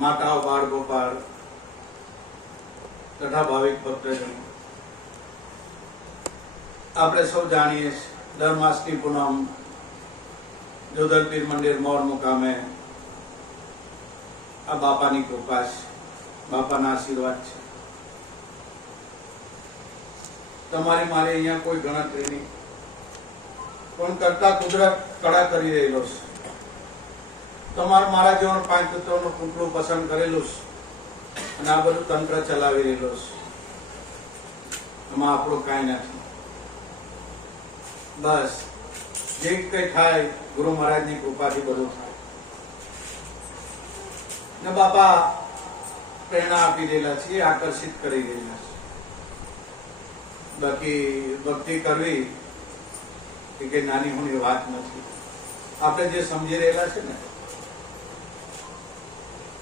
માતાઓ, બાળ ગોપાલ તથા ભાવિક ભક્તજનો, આપણે સૌ જાણીએ દર માસની પૂનમ જોધલપીર મંદિર મોર મુકામે આ બાપાની કૃપા છે, બાપાના આશીર્વાદ છે. તમારી મારી અહીંયા કોઈ ગણતરી નહીં, પણ કરતા કુદરત કળા કરી રહેલો છે. તમારા મારા જેવું 5 તત્વોનું કૂટલું પસંદ કરેલું છે અને આ બધું તંત્ર ચલાવી રહેલો છે. એમાં આપણું કાંઈ નથી. બસ જે કઈ થાય ગુરુ મહારાજની કૃપાથી બધું થાય. ને બાપા પ્રેરણા આપી રહેલા છે, આકર્ષિત કરી રહેલા છે. બાકી ભક્તિ કરવી એ કઈ નાની મોટી વાત નથી. આપણે જે સમજી રહેલા છે ને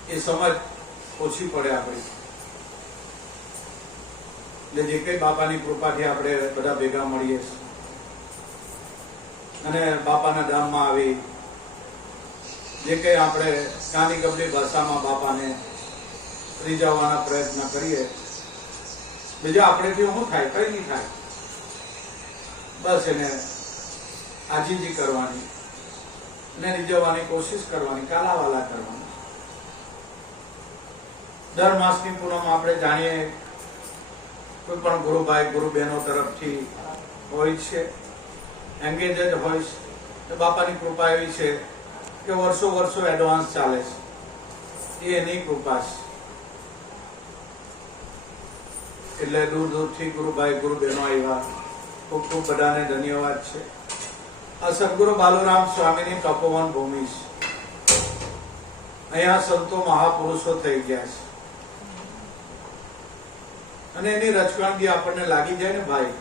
એ સમજ ઓછી પડે આપણી. એટલે જે કઈ બાપાની કૃપાથી આપણે બધા ભેગા મળીએ અને બાપાના ધામમાં આવી જે કઈ આપણે કાની કબલી ભાષામાં બાપાને રીઝવવાના પ્રયત્ન કરીએ, બીજા આપણેથી શું થાય? કઈ નહીં થાય. બસ એને આજીજી કરવાની અને રીઝવવાની કોશિશ કરવાની, કાલાવાલા કરવાની. દર માસની પૂનમ આપણે જાણીએ કોઈ પણ ગુરુભાઈ ગુરુ બહેનો તરફથી હોય છે, એંગેજ જ હોય છે. તો બાપાની કૃપા એવી છે કે વર્ષો વર્ષો એડવાન્સ ચાલે છે. એ એની કૃપા છે. એટલે દૂર દૂરથી ગુરુભાઈ ગુરુ બહેનો આવ્યા, ખૂબ ખૂબ બધાને ધન્યવાદ છે. આ સદગુરુ બાલુરામ સ્વામીની તપોવન ભૂમિ છે. અહીંયા સંતો મહાપુરુષો થઈ ગયા છે અને એની રચવાનગી આપણને લાગી જાય ને ભાઈ,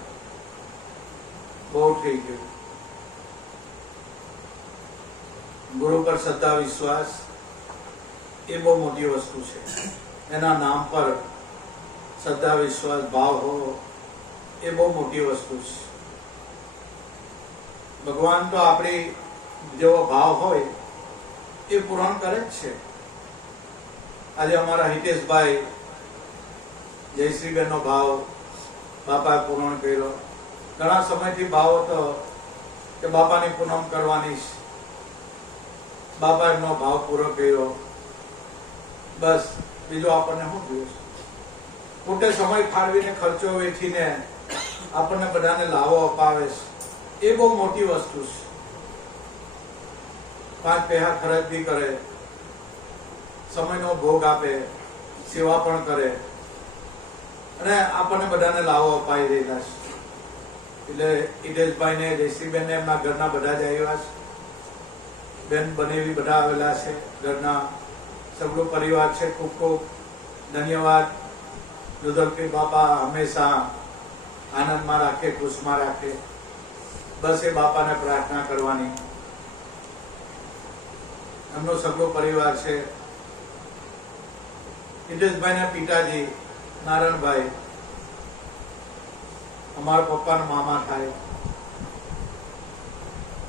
બહુ થઈ ગયું. ગુરુ પર શ્રદ્ધા વિશ્વાસ એ બહુ મોટી વસ્તુ છે. એના નામ પર શ્રદ્ધા વિશ્વાસ ભાવ હો એ બહુ મોટી વસ્તુ છે. ભગવાન તો આપણી જેવો ભાવ હોય એ પૂરણ કરે જ છે. આજે અમારા હિતેશભાઈ જયશ્રીબેન નો ભાવ બાપાએ પૂર્ણ કર્યો. ઘણા સમયથી ભાવ હતો કે બાપાની પૂનમ કરવાની છે, બાપા એમનો ભાવ પૂરો કર્યો. બસ બીજો આપણને શું જોયું? ખોટે સમય ફાળવીને ખર્ચો વેચીને આપણને બધાને લાવો અપાવે છે, એ બહુ મોટી વસ્તુ છે. 5 પૈસા ખર્ચ બી કરે, સમયનો ભોગ આપે, સેવા પણ કરે અને આપણને બધાને લાવો અપાઈ રહેલા છે. એટલે હિતેશભાઈ ને જયશ્રીબેન ને એમના ઘરના બધા જ આવ્યા છે. બેન બનેવી બધા આવેલા છે. ઘરના સગળો પરિવાર છે. ખૂબ ખૂબ ધન્યવાદ. જોધલપીર બાપા હંમેશા આનંદમાં રાખે, ખુશમાં રાખે. બસ એ બાપાને પ્રાર્થના કરવાની. એમનો સગળો પરિવાર છે. હિતેશભાઈ ના પિતાજી નારાયણભાઈ અમારા પપ્પાના મામા થાય.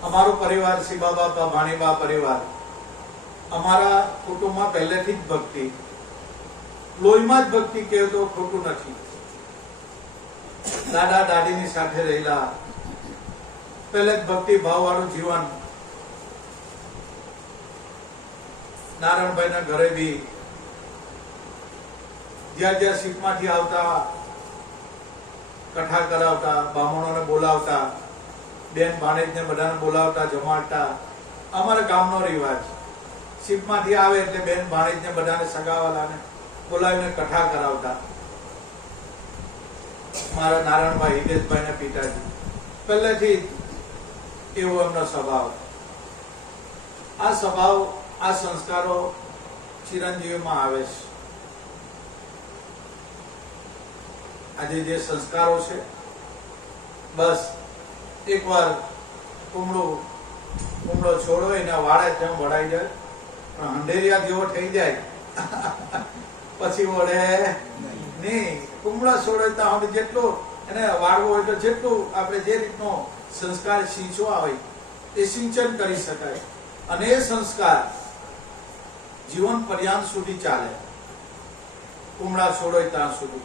અમારો પરિવાર શિબા બાપા ભાણીબા પરિવાર, અમારા કુટુંબમાં પહેલેથી જ ભક્તિ, લોહીમાં જ ભક્તિ કહે તો ખોટું નથી. દાદા દાદીની સાથે રહેલા, પહેલે જ ભક્તિ ભાવ વાળું જીવન. નારાયણભાઈ ના ઘરે બી જ્યાં જ્યાં શીખમાંથી આવતા કથા કરાવતા, બ્રાહ્મણોને બોલાવતા, બેન ભાણેજને બધાને બોલાવતા, જમાડતા. અમારા ગામનો રિવાજ. શીખમાંથી આવે એટલે બેન ભાણેજને બધાને સગાવાલાને બોલાવીને કથા કરાવતા. મારા નારાયણભાઈ હિતેશભાઈ ના પિતાજી પહેલેથી એવો એમનો સ્વભાવ. આ સ્વભાવ, આ સંસ્કારો ચિરંજીવીમાં આવે છે. આજે જે સંસ્કારો છે, બસ એકવાર કુમળો છોડો એના વાળે તેમ વળાઈ જાય, પણ હંડેરિયા જેવો થઈ જાય પછી વળે નહીં. કુમળા છોડે તો જેટલું એને વાળવો હોય તો જેટલું આપણે જે રીતનો સંસ્કાર સિંચવા હોય એ સિંચન કરી શકાય. અને એ સંસ્કાર જીવન પર્યાંત સુધી ચાલે, ઉમળા છોડોય ત્યાં સુધી.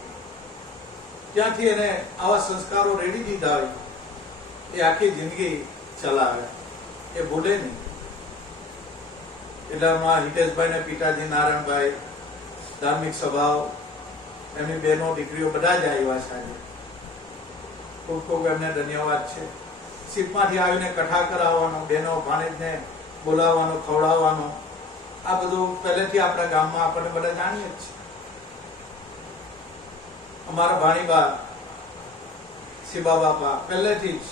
ત્યાંથી એને આવા સંસ્કારો રેડી દીધા હોય એ આખી જિંદગી ચલાવે, એ ભૂલે નહીં. એટલે આમાં હિતેશભાઈ ને પિતાજી નારાયણભાઈ, ધાર્મિક સ્વભાવ, એમની બહેનો દીકરીઓ બધા જ આવ્યા છે આજે. ખૂબ ખૂબ એમને ધન્યવાદ છે. શીપમાંથી આવીને કથા કરાવવાનો, બહેનો ભાણેજને બોલાવવાનો, ખવડાવવાનો, આ બધું પહેલેથી આપણા ગામમાં આપણને બધા જાણીએ જ છે. અમારા ભાણીબા શિબા બાપા પહેલેથી જ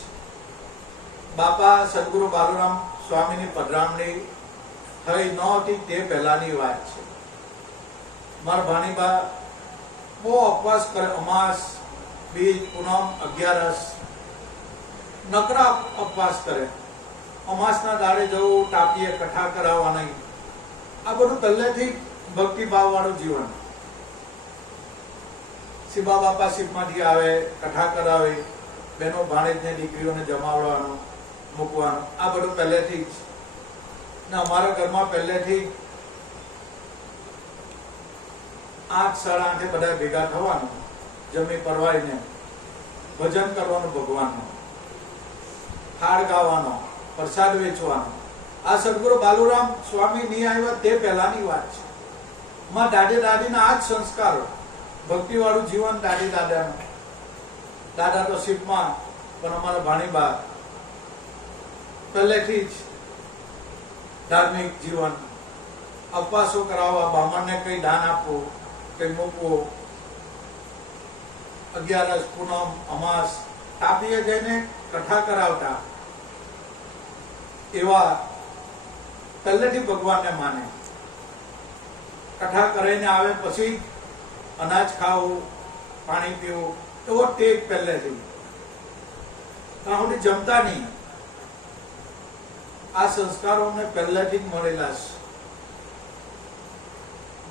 બાપા સદગુરુ બાલુરામ સ્વામીની પધરામણી થઈ નહોતી તે પહેલાની વાત છે. મારા ભાણીબા બહુ ઉપવાસ કરે, અમાસ, બીજ, પૂનમ, 11, નકરા ઉપવાસ કરે. અમાસના દાડે જવું, ટાપીએ કથા કરાવવા નહીં, આ બધું પહેલેથી ભક્તિભાવ વાળું જીવન. શિબા બાપા શિપમાંથી આવે, કથા કરાવે, બહેનો ભાણેજને દીકરીઓને જમાવવાનું, મૂકવાનું, આ બધું પહેલેથી જ. ને અમારા ઘરમાં પહેલેથી 8, 8:30 બધા ભેગા થવાનું, જમી પરવારીને ભજન કરવાનું, ભગવાનનું થાળ ગાવાનો, પ્રસાદ વેચવાનો. આ સદગુરુ બાલુરામ સ્વામી નહીં આવ્યા તે પહેલાની વાત છે. માં દાદી દાદીના આ જ સંસ્કારો, ભક્તિ વાળું જીવન દાદી દાદાનું. દાદા તો શિપમાં, પણ અમારા ભાણીબા પહેલેથી જ ધાર્મિક જીવન, ઉપવાસો કરાવવા, બ્રાહ્મણને કઈ દાન આપવું, કઈ મૂકવું, 11, પૂનમ, અમાસ, તાપીએ જઈને કથા કરાવતા, એવા પહેલેથી ભગવાનને માને. કથા કરીને આવે પછી અનાજ ખાવું, પાણી પીવું, એવો ટેક પહેલેથી. ત્યાં સુધી જમતા નહીં. આ સંસ્કારો અમને પહેલેથી જ મળેલા છે.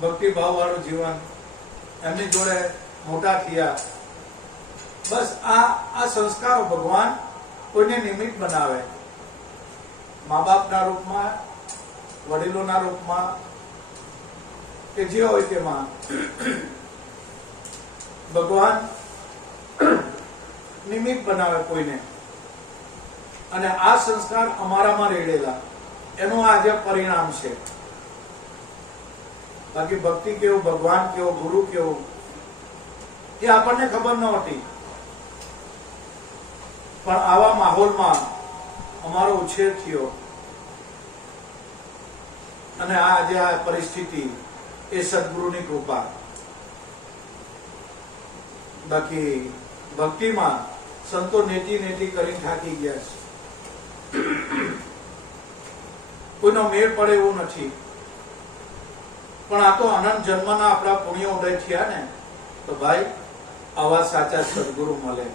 ભક્તિભાવ વાળું જીવન, એમની જોડે મોટા થયા. બસ આ સંસ્કારો ભગવાન કોઈને નિમિત્ત બનાવે, મા બાપના રૂપમાં, વડીલોના રૂપમાં, કે જે હોય તેમાં ભગવાન નિમિત્ત બનાવે કોઈને. અને આ સંસ્કાર અમારામાં રેડેલા, એનું આજે પરિણામ છે. બાકી ભક્તિ કેવું, ભગવાન કેવો, ગુરુ કેવું, એ આપણને ખબર નહોતી. પણ આવા માહોલમાં અમારો ઉછેર થયો અને આજે આ પરિસ્થિતિ, એ સદગુરુની કૃપા. બાકી ભક્તિમાં સંતો નેતી નેતી કરીને થાકી ગયા છે. કોઈનો મેળ પડે એવું નથી. પણ આ તો અનંત જન્મના આપણા પુણ્ય ઉદય થયા ને, તો ભાઈ આવા સાચા સદગુરુ મળે.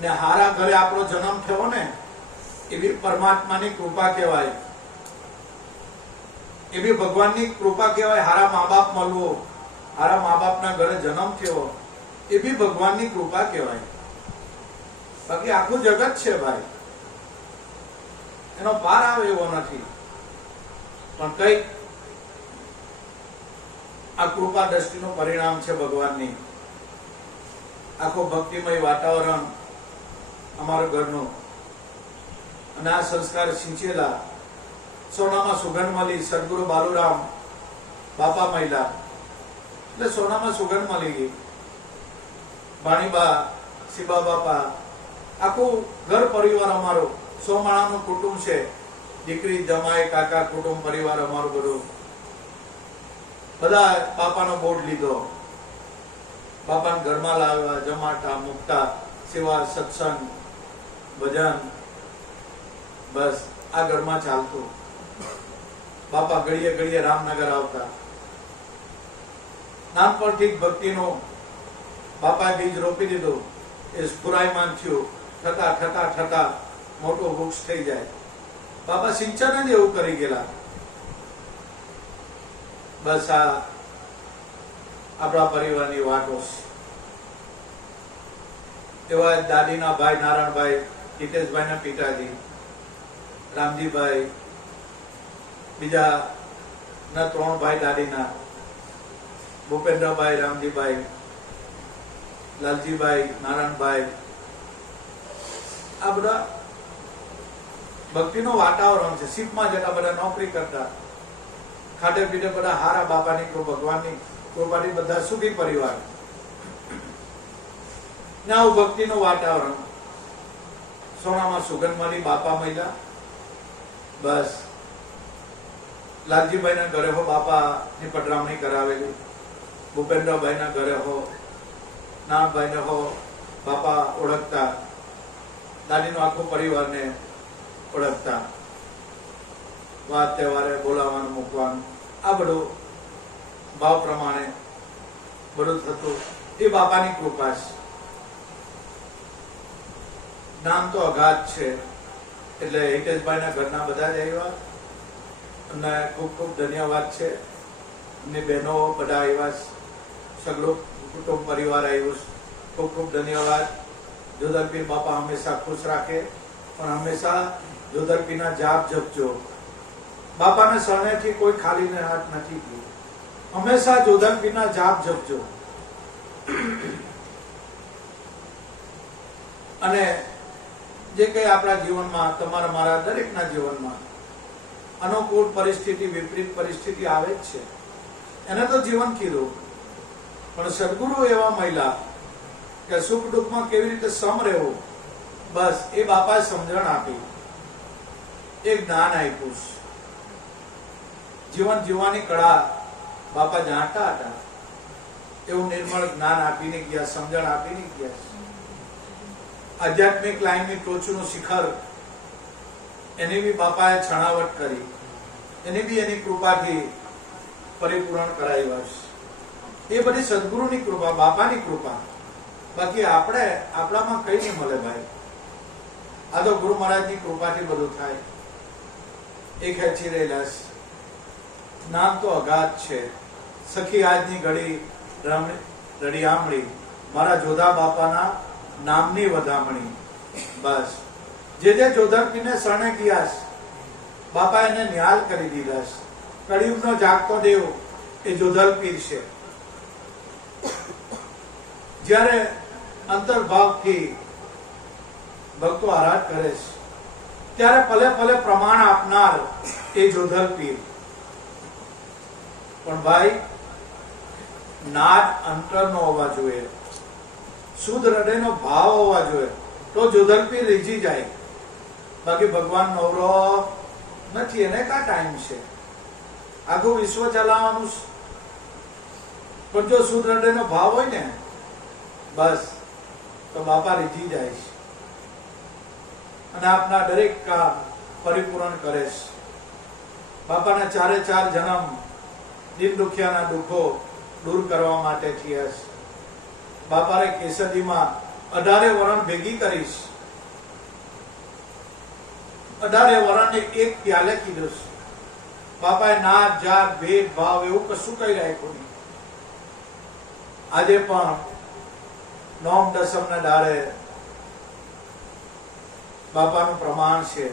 ને હારા ઘરે આપણો જન્મ થયો ને, એવી પરમાત્માની કૃપા કહેવાય, એવી ભગવાનની કૃપા કહેવાય. હારા મા બાપ મળવો, હારા મા બાપના ઘરે જન્મ થયો, એ બી ભગવાનની કૃપા કહેવાય. બાકી આખું જગત છે ભાઈ, એનો પાર આવે એવો નથી. પણ કઈ આ કૃપા દ્રષ્ટિનું પરિણામ છે ભગવાનની. આખો ભક્તિમય વાતાવરણ અમારા ઘરનું, અને આ સંસ્કાર સિંચેલા, સોનામાં સુગંધ મળી. સદગુરુ બાલુરામ બાપા મહિલા એટલે સોનામાં સુગંધ મળી ગઈ. ભાણીબા, શિબા બાપા, આખું ઘર પરિવાર અમારો 100 માણસનું કુટુંબ છે. દીકરી, જમાઈ, કાકા, કુટુંબ પરિવાર અમારું બધું. બધા બાપાનો બોર્ડ લીધો, બાપાને ઘરમાં લાવ્યા, જમાટા, મુકતા, સેવા, સત્સંગ, ભજન, બસ આ ઘરમાં ચાલતું. બાપા ઘડીએ ઘડીએ રામનગર આવતા. નાનપણથી જ ભક્તિનો બાપાએ બીજ રોપી દીધું, એ સ્ફુરાયમાન થયું. થતા થતા થતા મોટો વૃક્ષ થઈ જાય. બાપા સિંચન જ એવું કરી ગયેલા. બસ આ આપણા પરિવારની વાતો છે. એવા દાદીના ભાઈ નારાયણભાઈ, હિતેશભાઈ ના પિતાજી, રામજીભાઈ, બીજા ના 3 ભાઈ દાદીના, ભૂપેન્દ્રભાઈ, રામજીભાઈ, લાલજીભાઈ, નારાયણભાઈ, આ બધા ભક્તિનું વાતાવરણ છે. શીપમાં જતા બધા નોકરી કરતા, ખાટે પીટે બધા હારા બાપાની ભગવાનની કૃપાથી બધા સુખી પરિવાર ને આવું ભક્તિનું વાતાવરણ. સોનામાં સુગંધમાળી બાપા મહિલા, બસ લાલજીભાઈ ના ઘરે હો બાપાની પધરામણી કરાવેલી, ભૂપેન્દ્રભાઈ ના ઘરે હો, નાનભાઈ ને હો બાપા ઓળખતા, દાદીનો આખો પરિવારને ઓળખતા, વાત તહેવારે બોલાવવાનું મૂકવાનું, આ બધું ભાવ પ્રમાણે બધું થતું. એ બાપાની કૃપા છે. નામ તો અગાધ છે, એટલે હિતેશભાઈ ના ઘરના બધા જ આવ્યા અને ખૂબ ખૂબ ધન્યવાદ છે. એમની બહેનો બધા આવ્યા, સગળો કુટુંબ પરિવાર આવ્યું, ખૂબ ખૂબ ધન્યવાદ. જોધરપીર બાપા હંમેશા ખુશ રાખે, પણ હંમેશા જોધરપીરના જાપ જપજો. બાપાને શરણેથી કોઈ ખાલીને હાથ નથી ગયું. હંમેશા જોધરપીરના જાપ જપજો. અને જે કઈ આપણા જીવનમાં, તમારા મારા દરેકના જીવનમાં અનુકૂળ પરિસ્થિતિ, વિપરીત પરિસ્થિતિ આવે જ છે. એને તો જીવન કીધું, પણ સદગુરુ એવા મહિલા કે સુખ દુઃખમાં કેવી રીતે સમ રહેવું, બસ એ બાપાએ સમજણ આપી, એ જ્ઞાન આપ્યું. જીવન જીવવાની કળા બાપા જાણતા હતા, એવું નિર્મળ જ્ઞાન આપીને ગયા, સમજણ આપીને ગયા. આધ્યાત્મિક લાઈનની ટોચનું શિખર એની બી બાપાએ છણાવટ કરી, એની બી એની કૃપાથી પરિપૂર્ણ કરાવ્યા છે. એ બધી સદગુરુની કૃપા, બાપાની કૃપા. બાકી આપણે આપણામાં કઈ નહીં મળે ભાઈ. આ તો ગુરુ મહારાજની કૃપાથી બધું થાય. એ ખેંચી રહેલા છે. નામ તો અગાધ છે. સખી આજની ઘડી રડી આમળી, મારા જોધા બાપાના નામની વધામણી. બસ જે જોધરપીને શરણે ગયા છે, બાપા એને નિહાલ કરી દીધા છે. કળિયુગનો જાગતો દેવ એ જોધરપીર છે. જ્યારે અંતર્ભાવથી ભક્તો આરાધ કરે છે, ત્યારે પલે પલે પ્રમાણ આપનાર એ જોધરપીર. પણ ભાઈ, નાદ અંતરનો હોવા જોઈએ, શુદ્ધ હૃદયનો ભાવ હોવા જોઈએ, તો જોધરપીર રીઝી જાય. બાકી ભગવાન નવરો નથી, એને કા ટાઈમ છે? આખું વિશ્વ ચલાવવાનું. પણ જો શુદ્ધ હૃદયનો ભાવ હોય ને, બસ તો બાપા રીઝી જાય છે અને આપના દરેક કામ પરિપૂર્ણ કરે છે. બાપાના 4 જન્મ દિન દુખિયાના દુઃખો દૂર કરવા માટે થયા છે. બાપાએ કેસરીમાં 18 વરણ ભેગી કરીશ. 18 વરણને એક પ્યાલે કીધું છે. બાપાએ નાત જાત ભેદ ભાવ એવું કશું કઈ રાખ્યું નહીં. આજે પણ નોમ દસમ ના દાડે બાપાનું પ્રમાણ છે,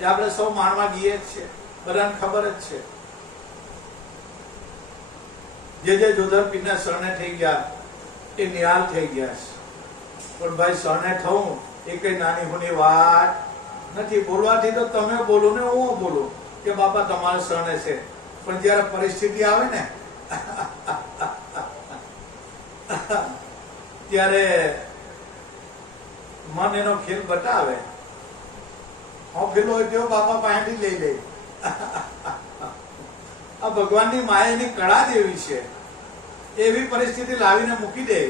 એ આપણે સૌ માણવા ગઈએ જ છે, બધાને ખબર જ છે. જે જોધરપીરના શરણે થઈ ગયા એ નિહાલ થઈ ગયા છે. પણ ભાઈ, શરણે થવું એ કઈ નાની મોટી વાત નથી. બોલવાથી તો તમે બોલો ને હું બોલું કે બાપા તમારે શરણે છે, પણ જયારે પરિસ્થિતિ આવે ને ત્યારે મન એનો ખેલ બતાવે. હોફેલો હોય તેવો બાપા પાસેથી લઈ લે. આ ભગવાનની માયાની કળા જ એવી છે, એવી પરિસ્થિતિ લાવીને મૂકી દે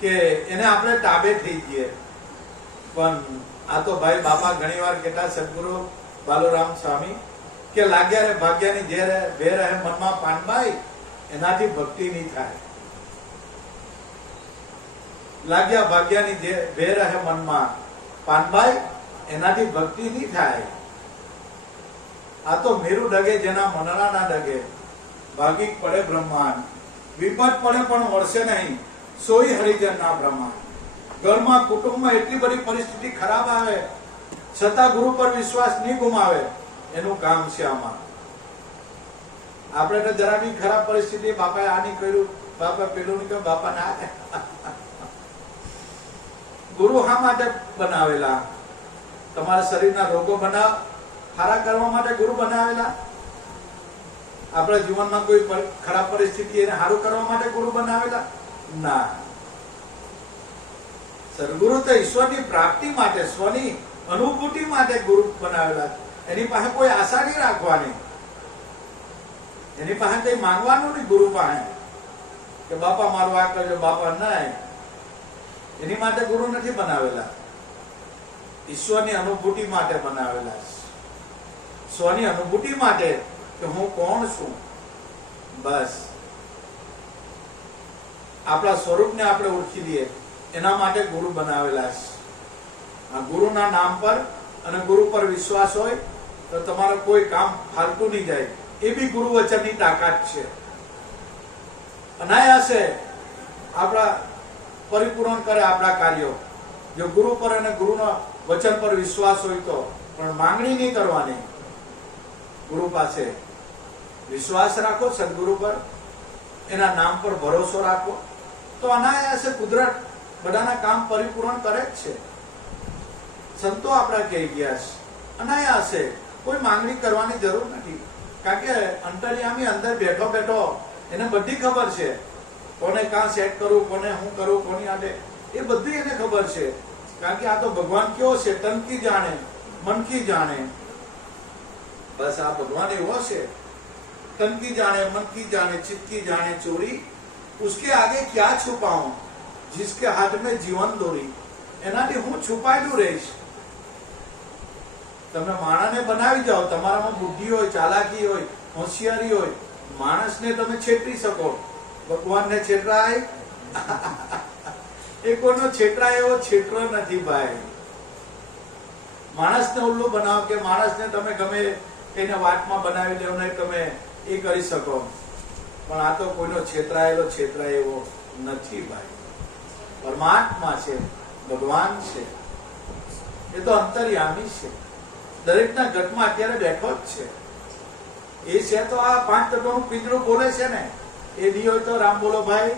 કે એને આપણે તાબે થઈ જઈએ. પણ આ તો ભાઈ બાપા ઘણી વાર કહેતા, સદગુરુ બાલુરામ સ્વામી કે લાગ્યા રે ભાગ્યાની જે ભે રહે મનમાં પાનભાઈ, એનાથી ભક્તિ નહીં થાય. લાગ્યા ભાગ્યાની જે ભે રહે મનમાં પાનભાઈ, એનાથી ભક્તિ નહીં થાય. આ તો મેરુ ડગે જેના મનના ના ડગે, ભાગી પડે બ્રહ્માંડ. વિપત પડે પણ વળશે નહીં, સોઈ હરિજન ના બ્રહ્માંડ. ઘરમાં કુટુંબમાં એટલી બધી પરિસ્થિતિ ખરાબ આવે છતાં ગુરુ પર વિશ્વાસ નહીં ગુમાવે, એનું કામ છે આમાં. આપણે તો જરા બી ખરાબ પરિસ્થિતિ, બાપાએ આ નહીં કર્યું, બાપા પેલું નહીં કર્યું, બાપા ના. ગુરુ શા માટે બનાવેલા? તમારા શરીરના રોગો સારા કરવા માટે ગુરુ બનાવેલા? આપણા જીવનમાં કોઈ ખરાબ પરિસ્થિતિ એને સારું કરવા માટે ગુરુ બનાવેલા? ના. સદગુરુ તો ઈશ્વરની પ્રાપ્તિ માટે, સ્વની અનુભૂતિ માટે ગુરુ બનાવેલા. એની પાસે કોઈ આશા નહીં રાખવાની, એની પાસે કઈ માંગવાનું નહીં. ગુરુ પાસે કે બાપા મારું આ કરજો, બાપા નહીં. એની માટે ગુરુ નથી બનાવેલા, ઈશ્વરની અનુભૂતિ માટે બનાવેલા. સ્વની અનુભૂતિ માટે કે હું કોણ છું, બસ આપણા સ્વરૂપને આપણે ઓળખી લઈએ એના માટે ગુરુ બનાવેલા છે. આ ગુરુના નામ પર અને ગુરુ પર વિશ્વાસ હોય તો તમારું કોઈ કામ ફાલતું નહીં જાય. એ બી ગુરુ વચનની તાકાત છે. અનાયાસે આપણા પરિપૂર્ણ કરે આપણા કાર્યો. જો ગુરુ પર અને ગુરુના વચન પર વિશ્વાસ હોય તો, પણ માંગણી નહીં કરવાની. ગુરુ પાસે વિશ્વાસ રાખો, સદગુરુ પર, એના નામ પર ભરોસો રાખો, તો અનાયાસે કુદરત બધાના કામ પરિપૂર્ણ કરે જ છે. સંતો આપણા કહી ગયા છે, અનાયાસે કોઈ માંગણી કરવાની જરૂર નથી. કારણ કે અંતર્યામી અંદર બેઠો બેઠો એને બધી ખબર છે, કોને કાં સેટ કરવું, કોને હું કરું, કોની આડે, એ બધી એને ખબર છે. કારણ કે આ તો ભગવાન કેવો છે, તન કી જાણે મન કી જાણે. બસ આ ભગવાન એવો છે, तन की जाने, मन की जाने, चित्त की जाने चोरी, उसके आगे क्या छुपाऊं, जिसके हाथ में जीवन दोरी. એનાથી હું છુપાયેલું રહીશ. તમે માણસને બનાવી જાઓ, તમારામાં બુદ્ધિ હોય, ચાલાકી હોય, હોશિયારી હોય, માણસને તમે છેતરી શકો, ભગવાનને છેતરાય? એ કોઈનો છેતરાય એવો છેતરો નથી ભાઈ. માણસને ઉલ્લુ બનાવો કે માણસને તમે ગમે એને વાતમાં બનાવી દેવ નહીં, તમે એ કરી શકો, પણ આ તો કોઈનો છેતરાય એવો નથી ભાઈ. પરમાત્મા છે, ભગવાન છે, એ તો અંતર્યામી છે, દરેકના ઘટમાં અત્યારે બેઠો જ છે. એ છે તો આ 5 તત્વનું પિંજરું બોલે છે ને, એ નહીં હોય તો રામ બોલો ભાઈ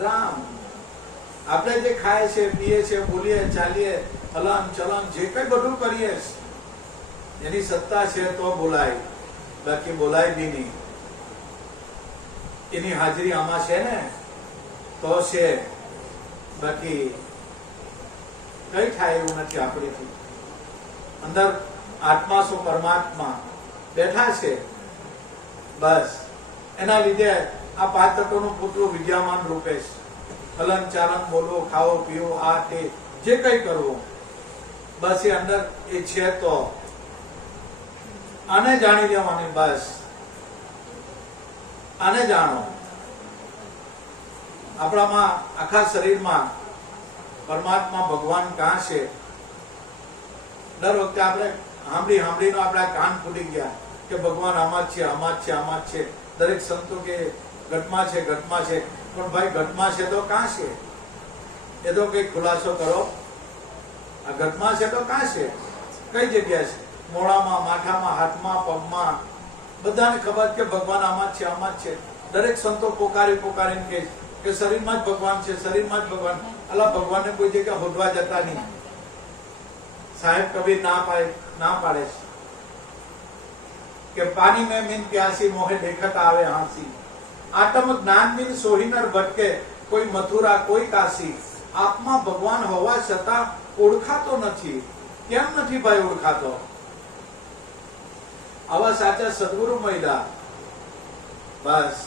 રામ. આપણે જે ખાય છે, પીએ છે, બોલીએ, ચાલીએ, હલન ચલન જે કઈ બધું કરીએ, એની સત્તા છે તો બોલાય, બાકી બોલાય બી નહીં. એની હાજરી આમાં છે ને તો છે, બાકી કઈ થાય એવું નથી આપણીથી. અંદર આત્મા શું પરમાત્મા બેઠા છે, બસ એના લીધે આ 5 તત્વોનું પુત્રું વિદ્યામાન રૂપે છે. હલન ચાલન, બોલવો, ખાવો, પીવો, આ તે જે કઈ કરવું, બસ એ અંદર એ છે. તો આને જાણી લેવાની, બસ આને જાણો. આપણામાં આખા શરીરમાં પરમાત્મા ભગવાન ક્યાં છે? દર વખતે આપણે સાંભળીનો આપણા કાન ફૂટી ગયા કે ભગવાન આમાં જ છે, આમાં જ છે, આમાં જ છે. દરેક સંતો કે ઘટમાં છે, ઘટમાં છે, પણ ભાઈ ઘટમાં છે તો ક્યાં છે? એ તો કઈ ખુલાસો કરો. આ ઘટમાં છે તો ક્યાં છે? કઈ જગ્યા છે? મોડામાં, માથામાં, હાથમાં, પગમાં, બધાને ખબર કે ભગવાન આમાં જ છે, આમાં જ છે. દરેક સંતો પોકારીને કહે કે શરીરમાં જ ભગવાન છે, શરીરમાં જ ભગવાન. અલા, ભગવાનને કોઈ જગ્યા હોદવા જતા નહીં. સાહેબ કબીર ના પાડે છે કે પાણી में मीन प्यासी मोहे देखत आवे हांसी, आत्म ज्ञान मीन सोहीनर भटके કોઈ મથુરા, કોઈ કાશી. આપમાં ભગવાન હોવા છતાં ઓળખાતો નથી. કેમ નથી ભાઈ ઓળખાતો? આવા સાચા સદગુરુ મળ્યા, બસ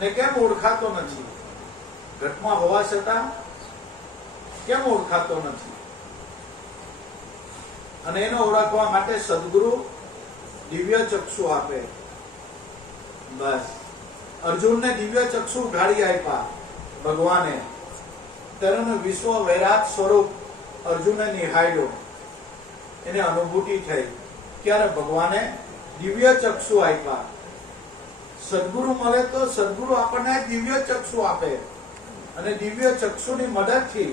ને કેમ ઓળખાતો નથી? ઘટમાં હોવા છતાં કેમ ઓળખાતો નથી? અને એને ઓળખવા માટે સદગુરુ દિવ્ય ચક્ષુ આપે. બસ અર્જુનને દિવ્ય ચક્ષુ ઉઘાડી આપ્યા ભગવાને. તેનું વિશ્વ વૈરાટ સ્વરૂપ અર્જુનને નિહાળ્યો, એને અનુભૂતિ થઈ. ક્યારે? ભગવાને દિવ્ય ચક્ષુ આપ્યા. સદગુરુ મળે તો સદગુરુ આપણને દિવ્ય ચક્ષુ આપે, અને દિવ્ય ચક્ષુની મદદથી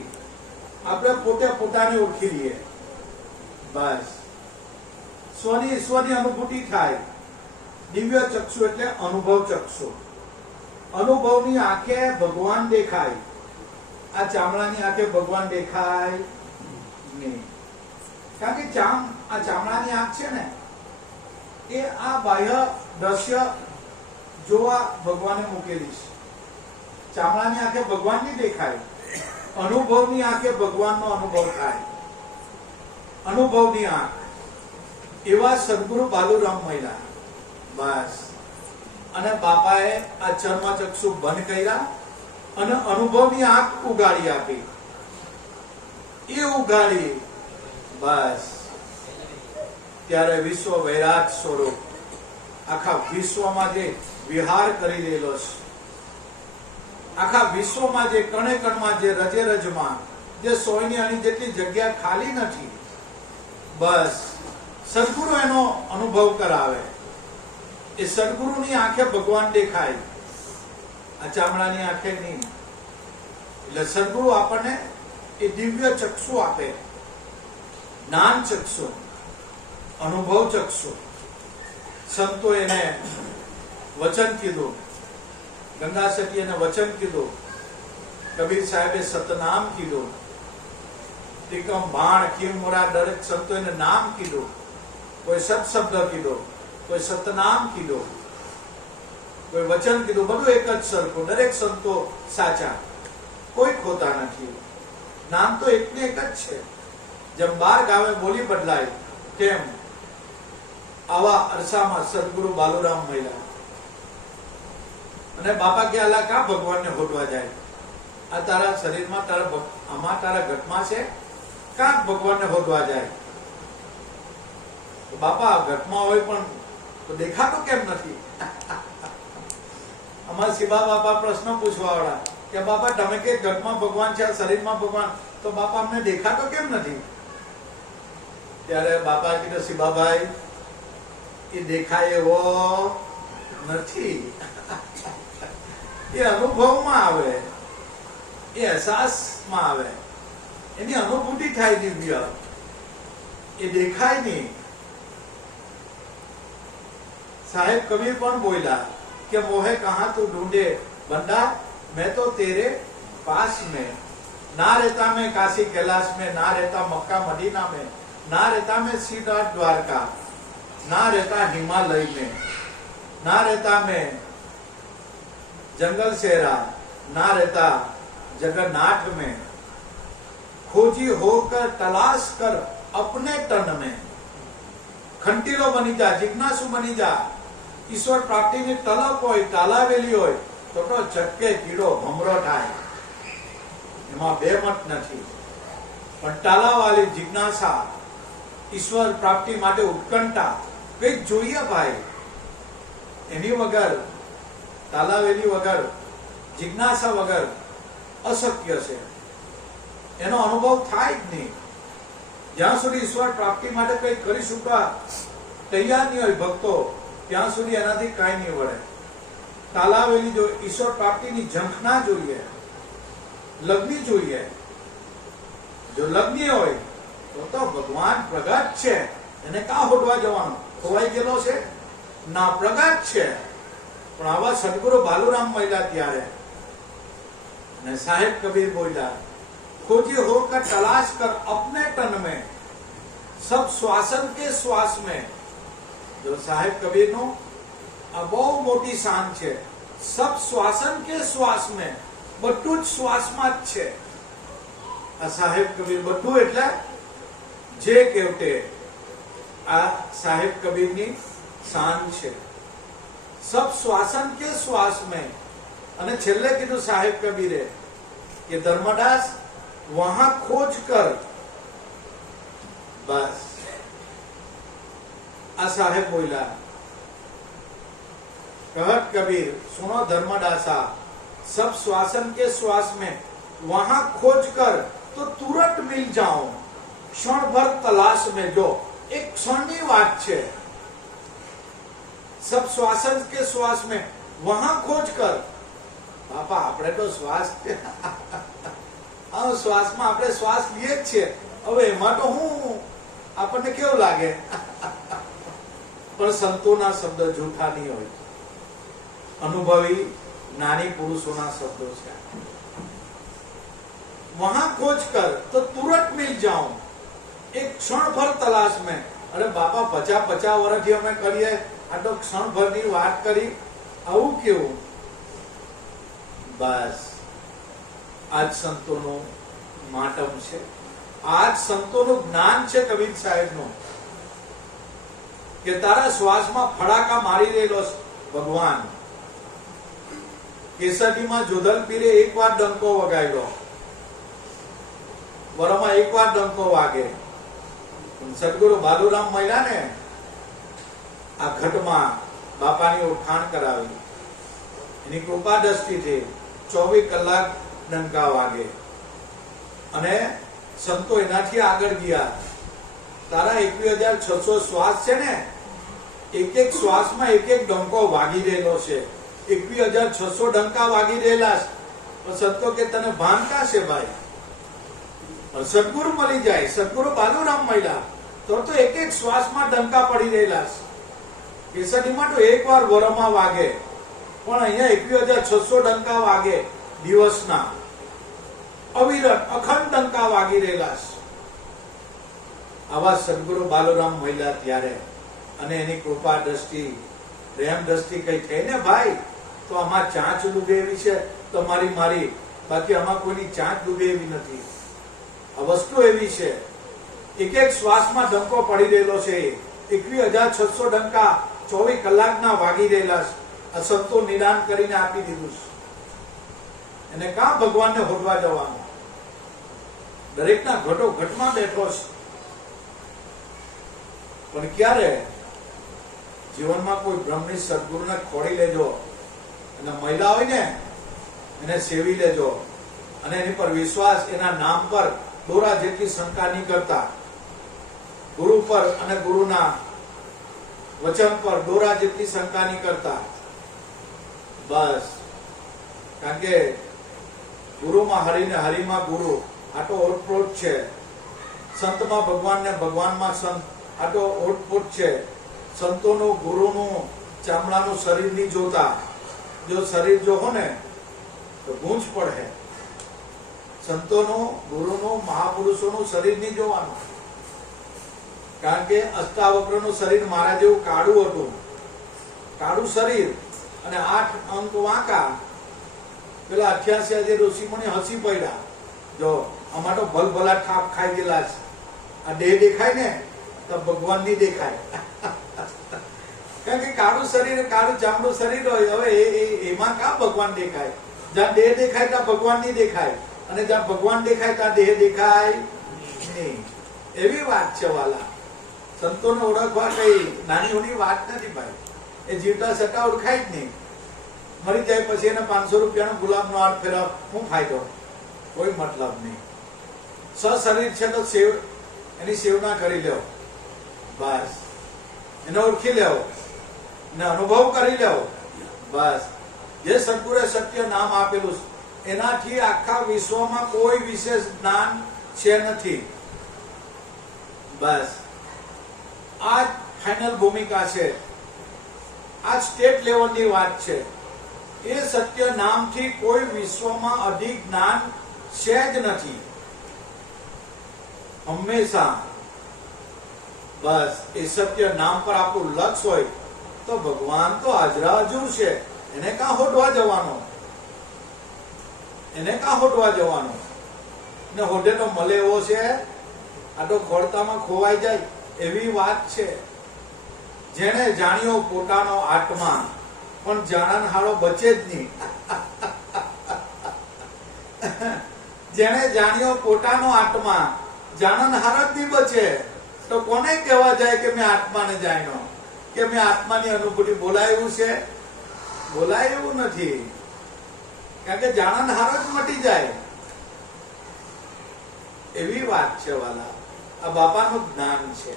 આપણે પોતે પોતાને ઓળખી લઈએ. બસ સ્વની ઈશ્વરની અનુભૂતિ થાય. દિવ્ય ચક્ષુ એટલે અનુભવ ચક્ષુ. અનુભવની આંખે ભગવાન દેખાય. આ ચામડાની આંખે ભગવાન દેખાય નહીં. કારણ કે આ ચામડાની આંખ છે ને એ આ બાહ્ય દ્રશ્ય જોવા ભગવાને મૂકેલી છે. ચામડાની આંખે ભગવાન નહીં દેખાય. અનુભવની આંખે ભગવાનનો અનુભવ થાય. અનુભવની આંખ. એવા સદગુરુ બાલુરામ મહિલા. બસ. અને બાપાએ આ ચર્મચક્ષુ બંધ કર્યા અને અનુભવની આંખ ઉગાડી આપી. એ ઉગાડી બસ ત્યારે વિશ્વ વૈરાગ સ્વરૂપ આખા વિશ્વમાં જે વિહાર કરી રહેલો છે, આખા વિશ્વમાં જે કણે કણમાં જે રજે રજમાં જે સોયની આની જેટલી જગ્યા ખાલી નથી, બસ સદગુરુ એનો અનુભવ કરાવે. એ સદગુરુની આંખે ભગવાન દેખાય, આ ચામડાની આંખે નહીં. એટલે સદગુરુ આપણને એ દિવ્ય ચક્ષુ આપે. જ્ઞાન ચક્ષુ, અનુભવ ચક્ષુ. સંતો એને વચન કીધું, ગંગા સતી એને વચન કીધું, કબીર સાહેબે સતનામ કીધું, ત્રિકમ બાણ ખીર મોરા દરેક સંતો એને નામ કીધું. કોઈ સત્શબ્દ કીધો, કોઈ સતનામ કીધો, કોઈ વચન કીધું, બધું એક જ સરખું. દરેક સંતો સાચા, કોઈ ખોટા નથી. નામ તો એકને એક જ છે. જેમ 12 ગામે બોલી બદલાય તેમ આવા અરસામાં સદગુરુ બાલુરામ મહિલા. અને બાપા કે આલા કા ભગવાનને હોટવા જાય? આ તારા શરીરમાં આમાં તારા ઘટમાં છે, કા ભગવાનને હોટવા જાય? બાપા ઘટમાં હોય પણ દેખાતો કેમ નથી? અમારા શિવા બાપા પ્રશ્ન પૂછવા વાળા કે બાપા તમે કે ઘટમાં ભગવાન છે, શરીરમાં ભગવાન, તો બાપા અમને દેખાતો કેમ નથી? ત્યારે બાપા કીધું, શિવાભાઈ એ દેખાય એવો નથી. એ અનુભવમાં આવે, એ અહેસાસમાં આવે, એની અનુભૂતિ થાય દિવ્ય. એ દેખાય નહીં. સાહેબ કબીર પણ બોલ્યા કે મોહે કહા તું ઢૂંઢે બંदा, मैं तो तेरे पास में, ना रहता मैं काशी कैलाश में, ना रहता मक्का मदीना में, ना रहता मैं सीधा द्वारका, ना रहता हिमालय में, ना रहता मैं जंगल सेरा, ना रहता जगन्नाथ में, खोजी होकर तलाश कर अपने तन में. खंटीलो बनी जा, जिज्ञासु बनी जा. ઈશ્વર પ્રાપ્તિની તલપ હોય, તાલાવેલી હોય તો ચટકે કીડો ભમરો થાય, એમાં બે મત નથી. પણ તાલાવાળી જિજ્ઞાસા, ઈશ્વર પ્રાપ્તિ માટે ઉત્કંઠા, કંઈક જોઈએ ભાઈ. એની વગર, તાલાવેલી વગર, જિજ્ઞાસા વગર અશક્ય છે. એનો અનુભવ થાય જ નહીં. જ્યાં સુધી ઈશ્વર પ્રાપ્તિ માટે કંઈક કરી શકવા તૈયાર નહીં હોય ભક્તો, ત્યાં સુધી એનાથી કાંઈ નહીં વળે. તાલાવેલી જો ઈશ્વર પ્રાપ્તિની ઝંખના જોઈએ, લગ્ની જોઈએ. જો લગ્ની હોય તો ભગવાન પ્રગટ છે, એને કા હોટવા જવાનું? ખોવાઈ ગયેલો છે ના, પ્રગટ છે. પણ આવા સદગુરુ બાલુરામ મહિલા ત્યારે, અને સાહેબ કબીર બોલ્યા, खोजी होकर तलाश कर अपने तन में, सब श्वासन के श्वास में. जो साहेब कबीर नो आ बहु मोटी शान છે. सब श्वासन के श्वास में, બધું જ શ્વાસમાં જ છે. આ સાહેબ કબીર બધું એટલે જે કેવટે આ સાહેબ કબીરની શાન છે. सब श्वासन के श्वास में. અને છેલ્લે કીધું સાહેબ કબીરે કે ધર્મદાસ वहां खोज कर, बस आ साहेब बोला, कहत कबीर सुनो धर्मदासा, सब श्वासन के श्वास में वहां खोज कर तो तुरंत मिल जाओ, क्षण भर तलाश में. जो एक क्षणनी बात है, सब श्वासन के श्वास में वहां खोज कर. बापा આપણે તો શ્વાસ શ્વાસમાં આપણે શ્વાસ લઈએ જ છે. હવે એમાં તો હું આપણને કેવું લાગે? પણ સંતોના શબ્દ જૂઠા નહીં હોય, અનુભવી જ્ઞાની પુરુષોના શબ્દો છે। वहां खोज कर तो तुरंत मिल जाऊं, एक क्षण भर तलाश में। अरे बापा 50-50 વર્ષથી અમે કરીએ, આ તો ક્ષણ ભરની વાત કરી, આવું કેવું? બસ આજ સંતોનું માટમ છે, આજ સંતોનું જ્ઞાન છે કબીર સાહેબનું, કે તારા શ્વાસમાં ફડાકા મારી રહેલો ભગવાન। કેસરીમાં જોધલ પીરે એકવાર ડંકો વગાડ્યો, વરમાં એકવાર ડંકો વાગે। સદગુરુ બાલુરામ મહિલા ને આ ઘટમાં બાપાની ઓળખાણ કરાવી, એની કૃપા દ્રષ્ટિથી 24 કલાક ડંકા વાગે અને સંતો એનાથી આગળ ગયા। તારા 21,600 શ્વાસ છે ને, એક એક શ્વાસમાં એક એક ડંકો વાગી રહેલો છે, 21,600 ડંકા વાગી રહેલા। સંતો કે તને ભાન કા છે ભાઈ? સદગુરુ મળી જાય, સદગુરુ બાલુરામ મહિલા તો એક એક શ્વાસમાં ડંકા પડી રહેલા। કેસરીમાં તો એકવાર વરમાં વાગે, પણ અહીંયા 21,600 ડંકા વાગે દિવસના, અવિરત અખંડ ડંકા વાગી રહેલા। આવા સદગુરુ બાલુરામ મહિલા ત્યારે, અને એની કૃપા દ્રષ્ટિ, પ્રેમ દ્રષ્ટિ કઈ થઈ ને ભાઈ, તો આમાં ચાંચ ડૂબે એવી છે તમારી મારી, બાકી આમાં કોઈની ચાંચ ડૂબે એવી નથી। આ વસ્તુ એવી છે, એક એક શ્વાસમાં ડંકો પડી રહેલો છે, 21,600 ડંકા 24 કલાકના વાગી રહેલા। આ સંતો નિદાન કરીને આપી દીધું છે, એને કાં ભગવાનને હોદવા જવાનું? દરેકના ઘટો ઘટમાં બેઠો છે, પણ ક્યારે જીવનમાં કોઈ બ્રહ્મની સદગુરુને ખોડી લેજો, અને મહિલા હોય ને એને સેવી લેજો, અને એની પર વિશ્વાસ, એના નામ પર દોરા જેટલી શંકા નહીં કરતા, ગુરુ પર અને ગુરુના વચન પર દોરા જેટલી શંકા નહીં કરતા। બસ, કારણ કે ગુરુમાં હરિ ને હરિમાં ગુરુ, આ તો ઓટપ્રોટ છે। સંતમાં ભગવાન ને ભગવાનમાં સંત, આ તો ઓટપ્રોટ છે। સંતોનું ગુરુનું ચામડાનું શરીર નહીં જોતા, જો શરીર જોહો ને તો ગૂંચ પડે। સંતોનું, ગુરુનું, મહાપુરુષોનું શરીર નહીં જોવાનું, કારણ કે અષ્ટાવક્રનું શરીર મારા જેવું કાળું હતું, કાળું શરીર અને 8 અંક વાંકા। પેલા 88 ઋષિમુનિ હસી પડ્યા, જો આમાં તો ભલભલા ઠાપ ખાઈ ગયેલા છે, આ દેહ દેખાય ને તો ભગવાન નહીં દેખાય। કારણ કે કાળું શરીર, કાળું ચામડું શરીર હોય, હવે એમાં કા ભગવાન દેખાય? જ્યાં દેહ દેખાય ત્યાં ભગવાન નહીં દેખાય, અને જ્યાં ભગવાન દેખાય ત્યાં દેહ દેખાય નહીં। એવી વાત છે વાલા, સંતોને ઓળખવા કઈ નાની મોટી વાત નથી ભાઈ, એ જીવતા સટા ઓળખાય જ નહીં। મરી જાય પછી એને 500 રૂપિયાનો ગુલાબનો હાર ફેરવ, શું ફાયદો? કોઈ મતલબ નહીં। સશરીર છે તો એની સેવના કરી લેવો, બસ, એને ઓળખી લેવો ને અનુભવ કરી લેવો, બસ। જે સદગુરુએ સત્ય નામ આપેલું એનાથી આખા વિશ્વમાં કોઈ વિશેષ જ્ઞાન છે નથી, બસ। આ ફાઇનલ ભૂમિકા છે, આ સ્ટેટ લેવલની વાત છે। એ સત્ય નામથી કોઈ વિશ્વમાં અધિક જ્ઞાન છે જ નથી, હંમેશા। બસ એ સત્ય નામ પર આપણું લક્ષ્ય હોય તો ભગવાન તો હાજરા હજુર છે, એને કાં હોડવા જવાનો? એને કાં હોડવા જવાનો? ને હોડે તો મળે એવો છે, આ તો ખોળતામાં ખોવાઈ જાય એવી વાત છે। જેને જાણ્યો પોતાનો આત્મા, પણ જાણનહારો બચે જ નહીં। જેને જાણ્યો પોતાનો આત્મા, જાણનહાર જ નહીં બચે, તો કોને કહેવા જાય કે મેં આત્માને જાણ્યો, કે મેં આત્માની અનુભૂતિ? બોલાય એવું છે? બોલાય એવું નથી, કારણ કે જાણનહાર જ મટી જાય। એવી વાત છે વાલા, આ બાપાનું જ્ઞાન છે।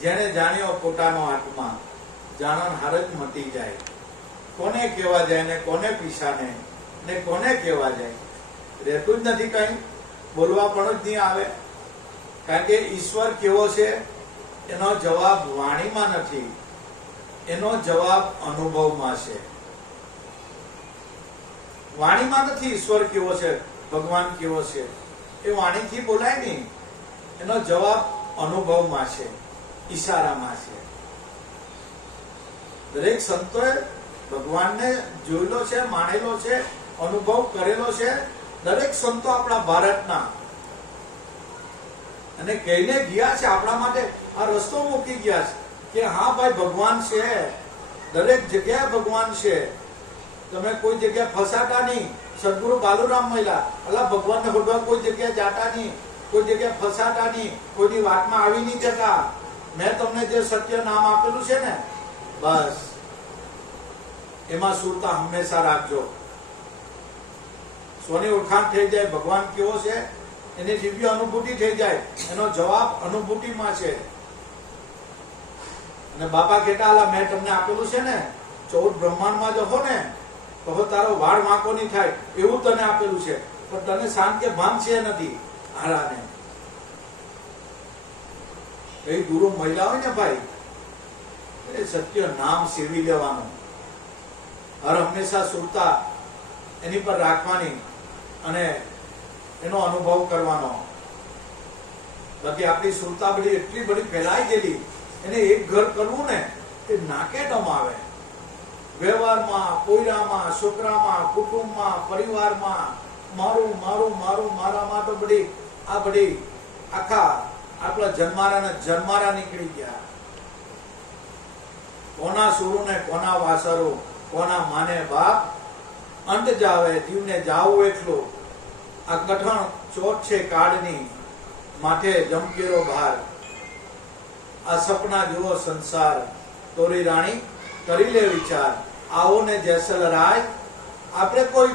જેને જાણ્યો પોતાનો આત્મા, જાણનહાર જ મટી જાય। કોને કહેવા જાય ને કોને પીસાને ને કોને કહેવા જાય? રહેતું જ નથી કઈ, બોલવા પણ જ નહીં આવે, કારણ કે ઈશ્વર કેવો છે એનો જવાબ વાણીમાં નથી, એનો જવાબ અનુભવમાં છે. વાણીમાં નથી ઈશ્વર કેવો છે, ભગવાન કેવો છે, એ વાણીથી બોલાય નહીં. એનો જવાબ અનુભવમાં છે, ઈશારામાં છે. દરેક સંતોએ ભગવાનને જોયેલો છે, માણેલો છે, અનુભવ કરેલો છે. દરેક સંતો આપણા ભારતના અને કહીને ગયા છે, આપણા માટે આ રસ્તો મૂકી ગયા છે કે હા ભાઈ ભગવાન છે, દરેક જગ્યાએ ભગવાન છે. તમે કોઈ જગ્યાએ ફસાતા નહીં. સદગુરુ બાલુરામ મહિલા અલા ભગવાનને હોદવા કોઈ જગ્યાએ જાતા નહીં, કોઈ જગ્યાએ ફસાતા નહીં, કોઈની વાતમાં આવી નહીં જતા. મેં તમને જે સત્ય નામ આપેલું છે ને, બસ એમાં સુરતા હંમેશા રાખજો. સ્વની ઓળખાણ થઈ જાય, ભગવાન કેવો છે એની દિવ્ય અનુભૂતિ થઈ જાય. એનો જવાબ અનુભૂતિમાં છે. અને બાપા કહેતા અલા મેં તમને આપેલું છે ને, 14 બ્રહ્માંડમાં જહો ને તો તારો વાળ વાંકો નહીં થાય એવું તને આપેલું છે, પણ તને શાંત કે ભાન છે નથી. હારાને કઈ ગુરુ મહિલા હોય ને ભાઈ, એ સત્ય નામ સેવી લેવાનું, હર હંમેશા સુરતા એની પર રાખવાની અને એનો અનુભવ કરવાનો. બાકી આપણી સુરતા બધી એટલી બધી ફેલાઈ ગયેલી, એને એક ઘર કરવું ને એ નાકે દમ આવે. વ્યવહારમાં, પોયરામાં, છોકરામાં, કુટુંબમાં, પરિવારમાં મારું મારું મારું મારામાં તો બધી આ બધી આખા આપણા જન્મારા નીકળી ગયા. કોના સુરું ને કોના વાસરું, કોના માને બાપ, અંત જાવે જીવને જાવું એટલું. આ કઠણ ચોટ છે કાળની, માથે જમકેરો ભાર. આ સપના જેવો સંસાર, તોરી રાણી કરી લે વિચાર. આવો ને જેસલ રાય, આપણે કોઈ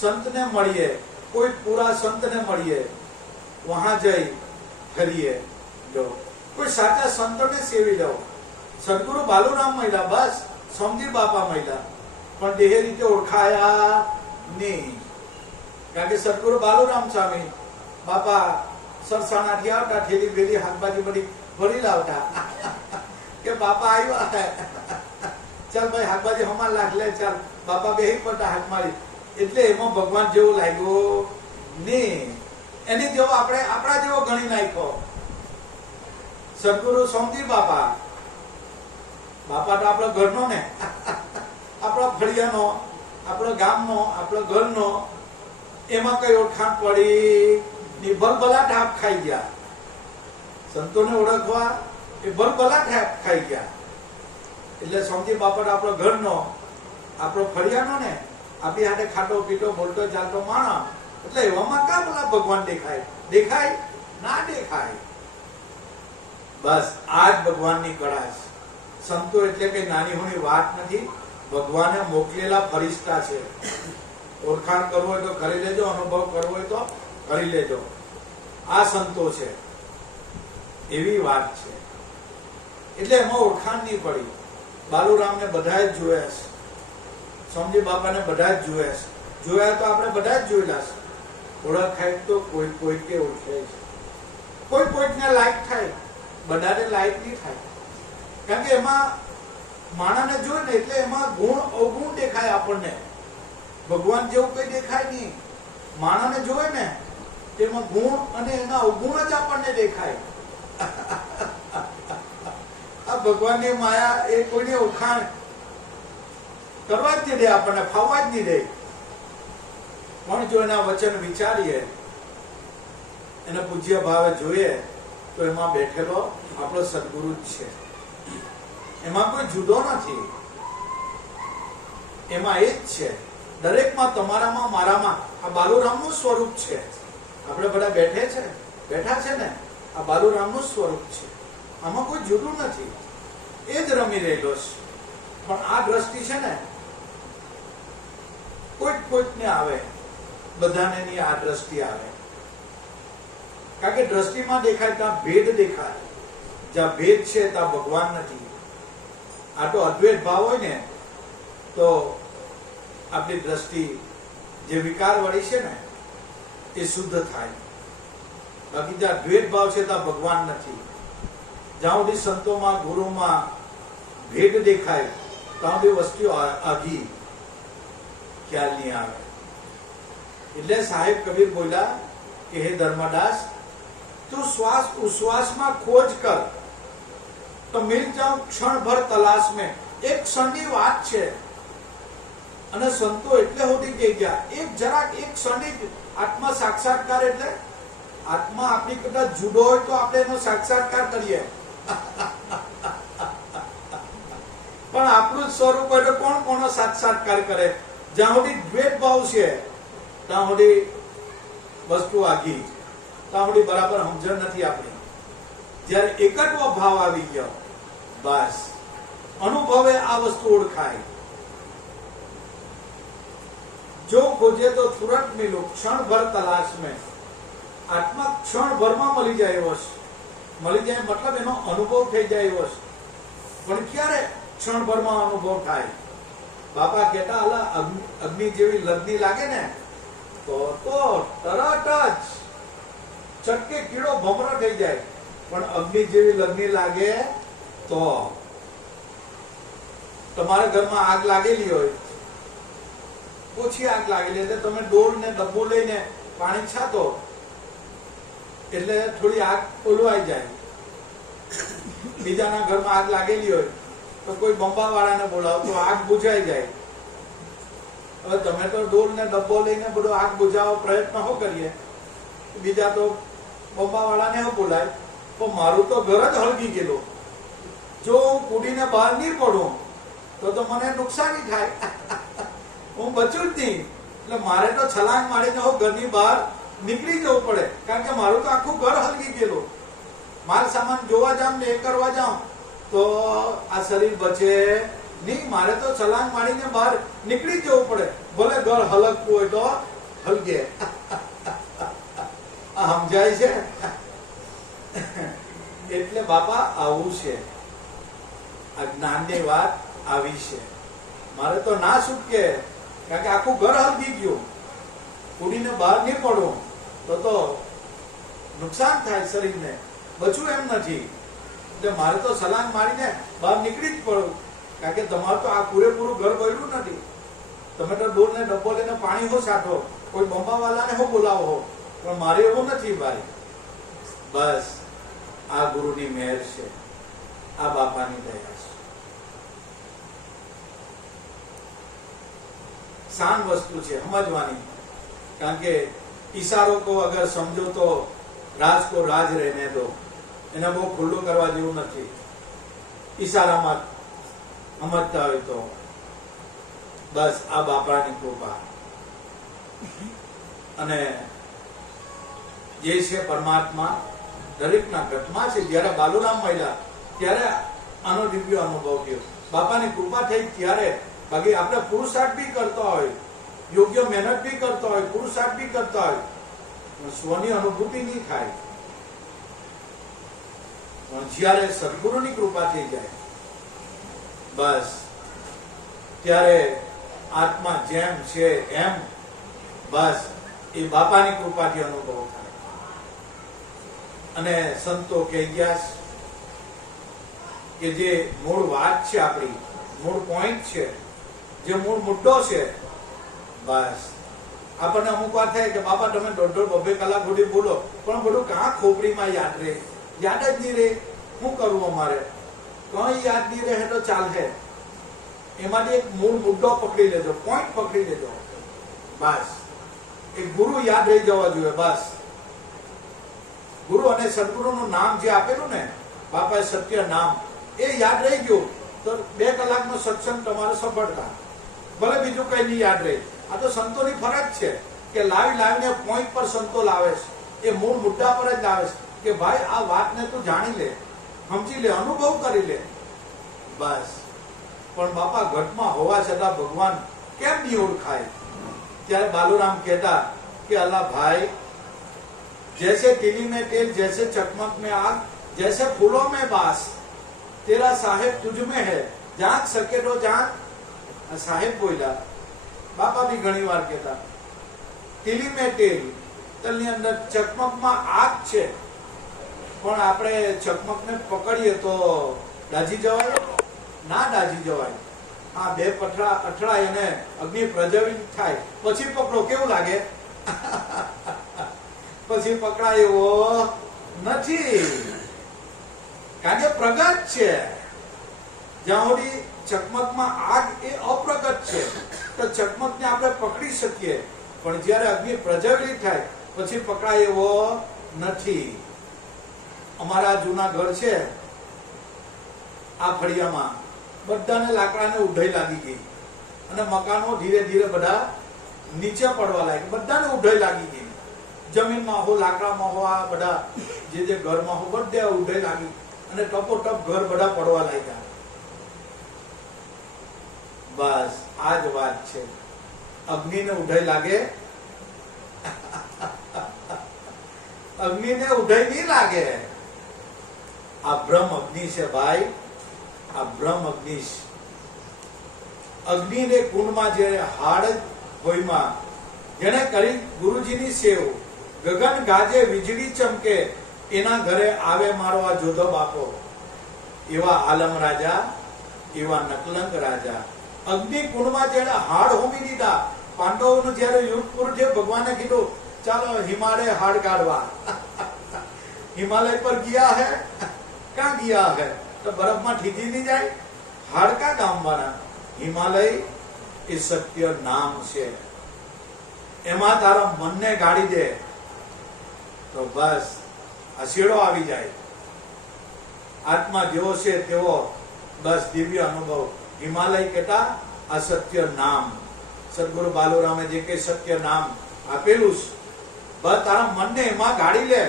સંતને મળીએ, કોઈ પૂરા સંતને મળીએ, વહાં જઈ ફરીએ લો, કોઈ સાચા સંતોને સેવી લો. સદગુરુ બાલુરામ મહિલા, બસ સમજી બાપા મહિલા, પણ દેહ રીતે ઓળખાયા નહીં. કારણ કે સદગુરુ બાલુરામ સ્વામી બાપા સરસાણાથી આવતા, ઠેલી વેલી હાથબાજી બધી ભરી લાવતા કે બાપા આવ્યા, ચાલ ભાઈ હાથબાજી હમાર લાખ લે, ચાલ બાપા બેહી પડતા હાથ મારી. એટલે એમાં ભગવાન જેવું લાગ્યું નહીં, એની જેવો આપણે આપણા જેવો ગણી નાખ્યો. સદગુરુ સમજી બાપા, બાપા તો આપણો ઘરનો ને, આપણા ફળિયાનો, આપણો ગામનો, આપણો ઘરનો. એમાં કઈ ઓળખાણ પડી ની ભલભલા ઠાપ ખાઈ ગયા. સંતોને ઓળખવા એ ભલભલા ઠાપ ખાઈ ગયા. એટલે સમજી બાપા આપણો ઘરનો, આપણો ફળિયાનો ને, આપણી હાથે ખાટો પીટો બોલતો ચાલતો માણસ. એટલે એવામાં કા બોલા ભગવાન દેખાય? દેખાય ના દેખાય. બસ આ જ ભગવાનની કળા છે. સંતો એટલે કઈ નાની હોની વાત નથી, ભગવાને મોકલેલા ફરિશ્તા છે. ઓળખાણ કરવું હોય તો કરી લેજો, અનુભવ કરવો હોય તો કરી લેજો. આ સંતો છે, એવી વાત છે. એટલે એમાં ઓળખાણ નહીં પડી. બાલુરામને બધા જ જોયા છે, સમજી બાપાને બધા જ જોયા છે. જોયા તો આપણે બધા જ જોયેલા છે. ઓળખાય તો કોઈ કોઈ કે ઓળખે છે, કોઈ કોઈને લાયક થાય, બધાને લાયક નહીં થાય. કારણ કે એમાં માણસને જોઈ ને એટલે એમાં ગુણ અવગુણ દેખાય આપણને. ભગવાન જેવું કઈ દેખાય નહીં. માણસને જોઈ ને તેમાં ગુણ અને એના અવગુણ જ આપણને દેખાય. આ ભગવાનની માયા એ કોઈને ઓળખાણ કરવા જ નહીં દે, આપણને ફાવવા જ નહીં દે. પણ જો એના વચન વિચારીએ, એને પૂજ્ય ભાવે જોઈએ, તો એમાં બેઠેલો આપણો સદગુરુ જ છે. એમાં કોઈ જુદો નથી, એમાં એ જ છે. દરેકમાં, તમારામાં, મારામાં આ બાલુરામનું સ્વરૂપ છે. આપણે બધા બેઠા છે ને, આ બાલુરામનું સ્વરૂપ છે. આમાં કોઈ જુદું નથી, એ જ રમી રહેલો છે. પણ આ દ્રષ્ટિ છે ને, કોઈકને આવે, બધાને નહીં આ દ્રષ્ટિ આવે. કારણ કે દ્રષ્ટિમાં દેખાય ત્યાં ભેદ દેખાય. જ્યાં ભેદ છે ત્યાં ભગવાન નથી. આ તો અદ્વૈત ભાવ હોય ને તો આપણી દ્રષ્ટિ જે વિકાર વળી છે ને એ શુદ્ધ થાય. બાકી જ્યાં દ્વૈત ભાવ છે ત્યાં ભગવાન નથી. જ્યાં સુધી સંતોમાં ગુરુમાં ભેદ દેખાય ત્યાં સુધી વસ્તુ આઘી ખ્યાલ નહીં આવે. એટલે સાહેબ કબીર બોલ્યા કે હે ધર્મદાસ, તું શ્વાસ ઉશ્વાસમાં ખોજ કર તો મિલ જાઉં ક્ષણભર તલાશ में. એક ક્ષણની વાત છે અને સંતો એટલે સુધી કહી ગયા એક જરાક એક ક્ષણિક આત્મા સાક્ષાત્કાર. એટલે આત્મા આપણી કરતા જુદો હોય તો આપણે એનો સાક્ષાત્કાર કરીએ, પણ આપણું જ સ્વરૂપ હોય તો કોણ કોનો સાક્ષાત્કાર કરે? જ્યાં સુધી દ્વેષ ભાવ છે ત્યાં સુધી વસ્તુ આઘી, ત્યાં સુધી બરાબર સમજણ નથી આપણી. જ્યારે એકત્વ ભાવ આવી ગયો બસ અનુભવે આ વસ્તુ ઓળખાય. જો ખોજે તો તુરંત મિલું ક્ષણ ભર તલાશ में. આત્મા ક્ષણ ભરમાં મળી જાય એવો છે. મળી જાય મતલબ એનો અનુભવ થઈ જાય એવો છે. પણ ક્યારે ક્ષણ ભરમાં અનુભવ થાય? બાપા કહેતા અલા અગ્નિ જેવી લગ્ની લાગે ને તો તરત જ ચટકે કીડો ભમરો થઈ જાય. પણ અગ્નિ જેવી લગ્ની લાગે તો તમારા ઘરમાં આગ લાગેલી હોય, ઓછી આગ લાગેલી એટલે તમે ડોલ ને ડબ્બો લઈને પાણી છાતો એટલે થોડી આગ ઓલવાઈ જાય. બીજાના ઘરમાં આગ લાગેલી હોય તો કોઈ બંબા વાળાને બોલાવો તો આગ બુઝાઈ જાય. હવે તમે તો ડોલ ને ડબ્બો લઈને બધો આગ બુઝાવવા પ્રયત્ન હો કરીએ, બીજા તો બંબા વાળાને હો બોલાય. પણ મારું તો ઘર જ હળગી ગયેલું. જો હું કૂદીને બહાર નહીં પડું તો મને નુકસાની થાય, હું બચું જ નહીં. એટલે મારે તો છલાંગ મારીને હું ઘરની બહાર નીકળી જવું પડે, કારણ કે મારું તો આખું ઘર હલકી ગયેલું. માલ સામાન જોવા જાઉં ને એ કરવા જાઉં તો આ શરીર બચે નહીં. મારે તો છલાંગ મારીને બહાર નીકળી જવું પડે, ભલે ઘર હલકતું હોય તો હલકે. સમજાય છે? એટલે બાપા આવું છે, આ જ્ઞાનની વાત આવી છે. મારે તો ના છૂટકે, કારણ કે આખું ઘર હલકી ગયું. કૂદીને બહાર નહીં પડવું તો નુકસાન થાય શરીરને, બચવું એમ નથી. એટલે મારે તો છલાંગ મારીને બહાર નીકળી જ પડવું, કારણ કે તમારું તો આ પૂરેપૂરું ઘર બળ્યું નથી. તમે તો ડોલ ને ડબ્બો લઈને પાણી હો સાઠો, કોઈ બંબાવાલાને હો બોલાવો હો, પણ મારે એવું નથી ભાઈ. બસ આ ગુરુની મહેર છે, આ બાપાની દયા છે. શાન વસ્તુ છે સમજવાની, કારણ કે ઈશારો કો અગર સમજો તો રાજ કો રાજ રહેને દો. એને બહુ ખુલ્લું કરવા જેવું નથી. ઈશારામાં સમજતા હોય તો બસ આ બાપાની કૃપા. અને જે છે પરમાત્મા દરેકના ઘટમાં છે. જયારે બાલુરામ મળ્યા ત્યારે આનો દિવ્ય અનુભવ થયો. બાપાની કૃપા થઈ ત્યારે. બાકી આપણે પુરુષાર્થ બી કરતા હોય, યોગ્ય મહેનત બી કરતા હોય, પુરુષાર્થ બી કરતા હોય, પણ સ્વની અનુભૂતિ નહીં થાય. પણ જ્યારે સદગુરુની કૃપા થઈ જાય બસ ત્યારે આત્મા જેમ છે એમ બસ એ બાપાની કૃપાથી અનુભવ થાય. અને સંતો કહી ગયા કે જે મૂળ વાત છે, આપણી મૂળ પોઈન્ટ છે, જે મૂળ મુદ્દો છે, બસ આપણને અમુક વાર થાય કે બાપા તમે 1.5-2 કલાક સુધી બોલો, પણ બધું કાં ખોપડીમાં યાદ રહે? યાદ જ નહીં રહે. શું કરવું? અમારે કઈ યાદ નહીં રહે તો ચાલે. એમાંથી એક મૂળ મુદ્દો પકડી લેજો, પોઈન્ટ પકડી લેજો. બસ એક ગુરુ યાદ રહી જવા જોઈએ. બસ ગુરુ અને સદગુરુનું નામ જે આપેલું ને બાપાએ સત્ય નામ, એ યાદ રહી ગયું તો 2 કલાકનો સત્સંગ તમારે સફળતા. ભલે બીજું કઈ નહીં યાદ રહે. આ તો સંતોની ફરજ છે કે લાવીને પોઈન્ટ પર સંતો લાવે છે. એ મૂળ મુદ્દા પર જ લાવે છે કે ભાઈ આ વાતને તું જાણી લે, સમજી લે, અનુભવ કરી લે. બસ પણ બાપા ઘટમાં હોવા છતાં ભગવાન કેમ નહીં ઓળખાય? ત્યારે બાલુરામ કહેતા કે અલ્લાહ ભાઈ, जैसे तिली में तेल, जैसे चकमक में आग, जैसे फूलों में बास, तेरा साहेब तुझ में है, जाग सके तो जाग. साहेब बोला. बापा भी घણી વાર કહેતા तिली में तेल, તલની અંદર ચકમકમાં આગ છે, પણ આપણે ચકમકને પકડીએ તો દાજી જવાય? ના દાજી જવાય. આ બે પથરા અથડાય અને અગ્નિ પ્રજ્વલિત થાય પછી પકડો, કેવું લાગે? પછી પકડાય એવો નથી, કારણ કે પ્રગટ છે. જ્યાં સુધી ચકમકમાં આગ એ અપ્રગટ છે તો ચકમકને આપણે પકડી શકીએ, પણ જ્યારે અગ્નિ પ્રજ્વલિત થાય પછી પકડાય એવો નથી. અમારા જૂના ઘર છે, આ ફળિયામાં બધાને લાકડાને ઉઢાઈ લાગી ગઈ અને મકાનો ધીરે ધીરે બધા નીચે પડવા લાગ્યા. બધાને ઉઢાઈ લાગી ગઈ. જમીનમાં હો, લાકડામાં હો, આ બધા જે ઘરમાં હો, બધે ઉઢાઈ લાગી અને ટપોટપ ઘર બધા પડવા લાગ્યા. બસ આ જ વાત છે. અગ્નિને ઉઢાઈ લાગે? અગ્નિને ઉઢાઈ નહીં લાગે. આ બ્રહ્મ અગ્નિ છે ભાઈ, આ બ્રહ્મ અગ્નિ છે. અગ્નિને કુંડમાં જ્યારે હાડ હોયમાં જેને કરી ગુરુજીની સેવ, ગગન ગાજે વીજળી ચમકે, એના ઘરે આવે મારો આ જોધો બાપો. એવા આલમ રાજા, એવા નકલંક રાજા અગ્નિ કુંડમાં જ્યારે હાડ હોમી દીધા. પાંડવોનું જ્યારે યુદ્ધ પૂરું થયું, ભગવાને કીધું ચાલો હિમાલય હાડ કાઢવા. હિમાલય પર ગયા હે, ક્યાં ગયા હે? તો બરફમાં ઠીકી નહીં જાય? હાડકા ગામવાના. હિમાલય એ સત્ય નામ છે. એમાં તારા મનને ગાડી દે તો બસ આ શેડો આવી જાય. આત્મા જેવો છે તેવો બસ દિવ્ય અનુભવ. હિમાલય કહેતા આ સત્ય નામ. સદગુરુ બાલુરામે જે કઈ સત્ય નામ આપેલું છે, બસ તારા મનને એમાં ગાડી લે.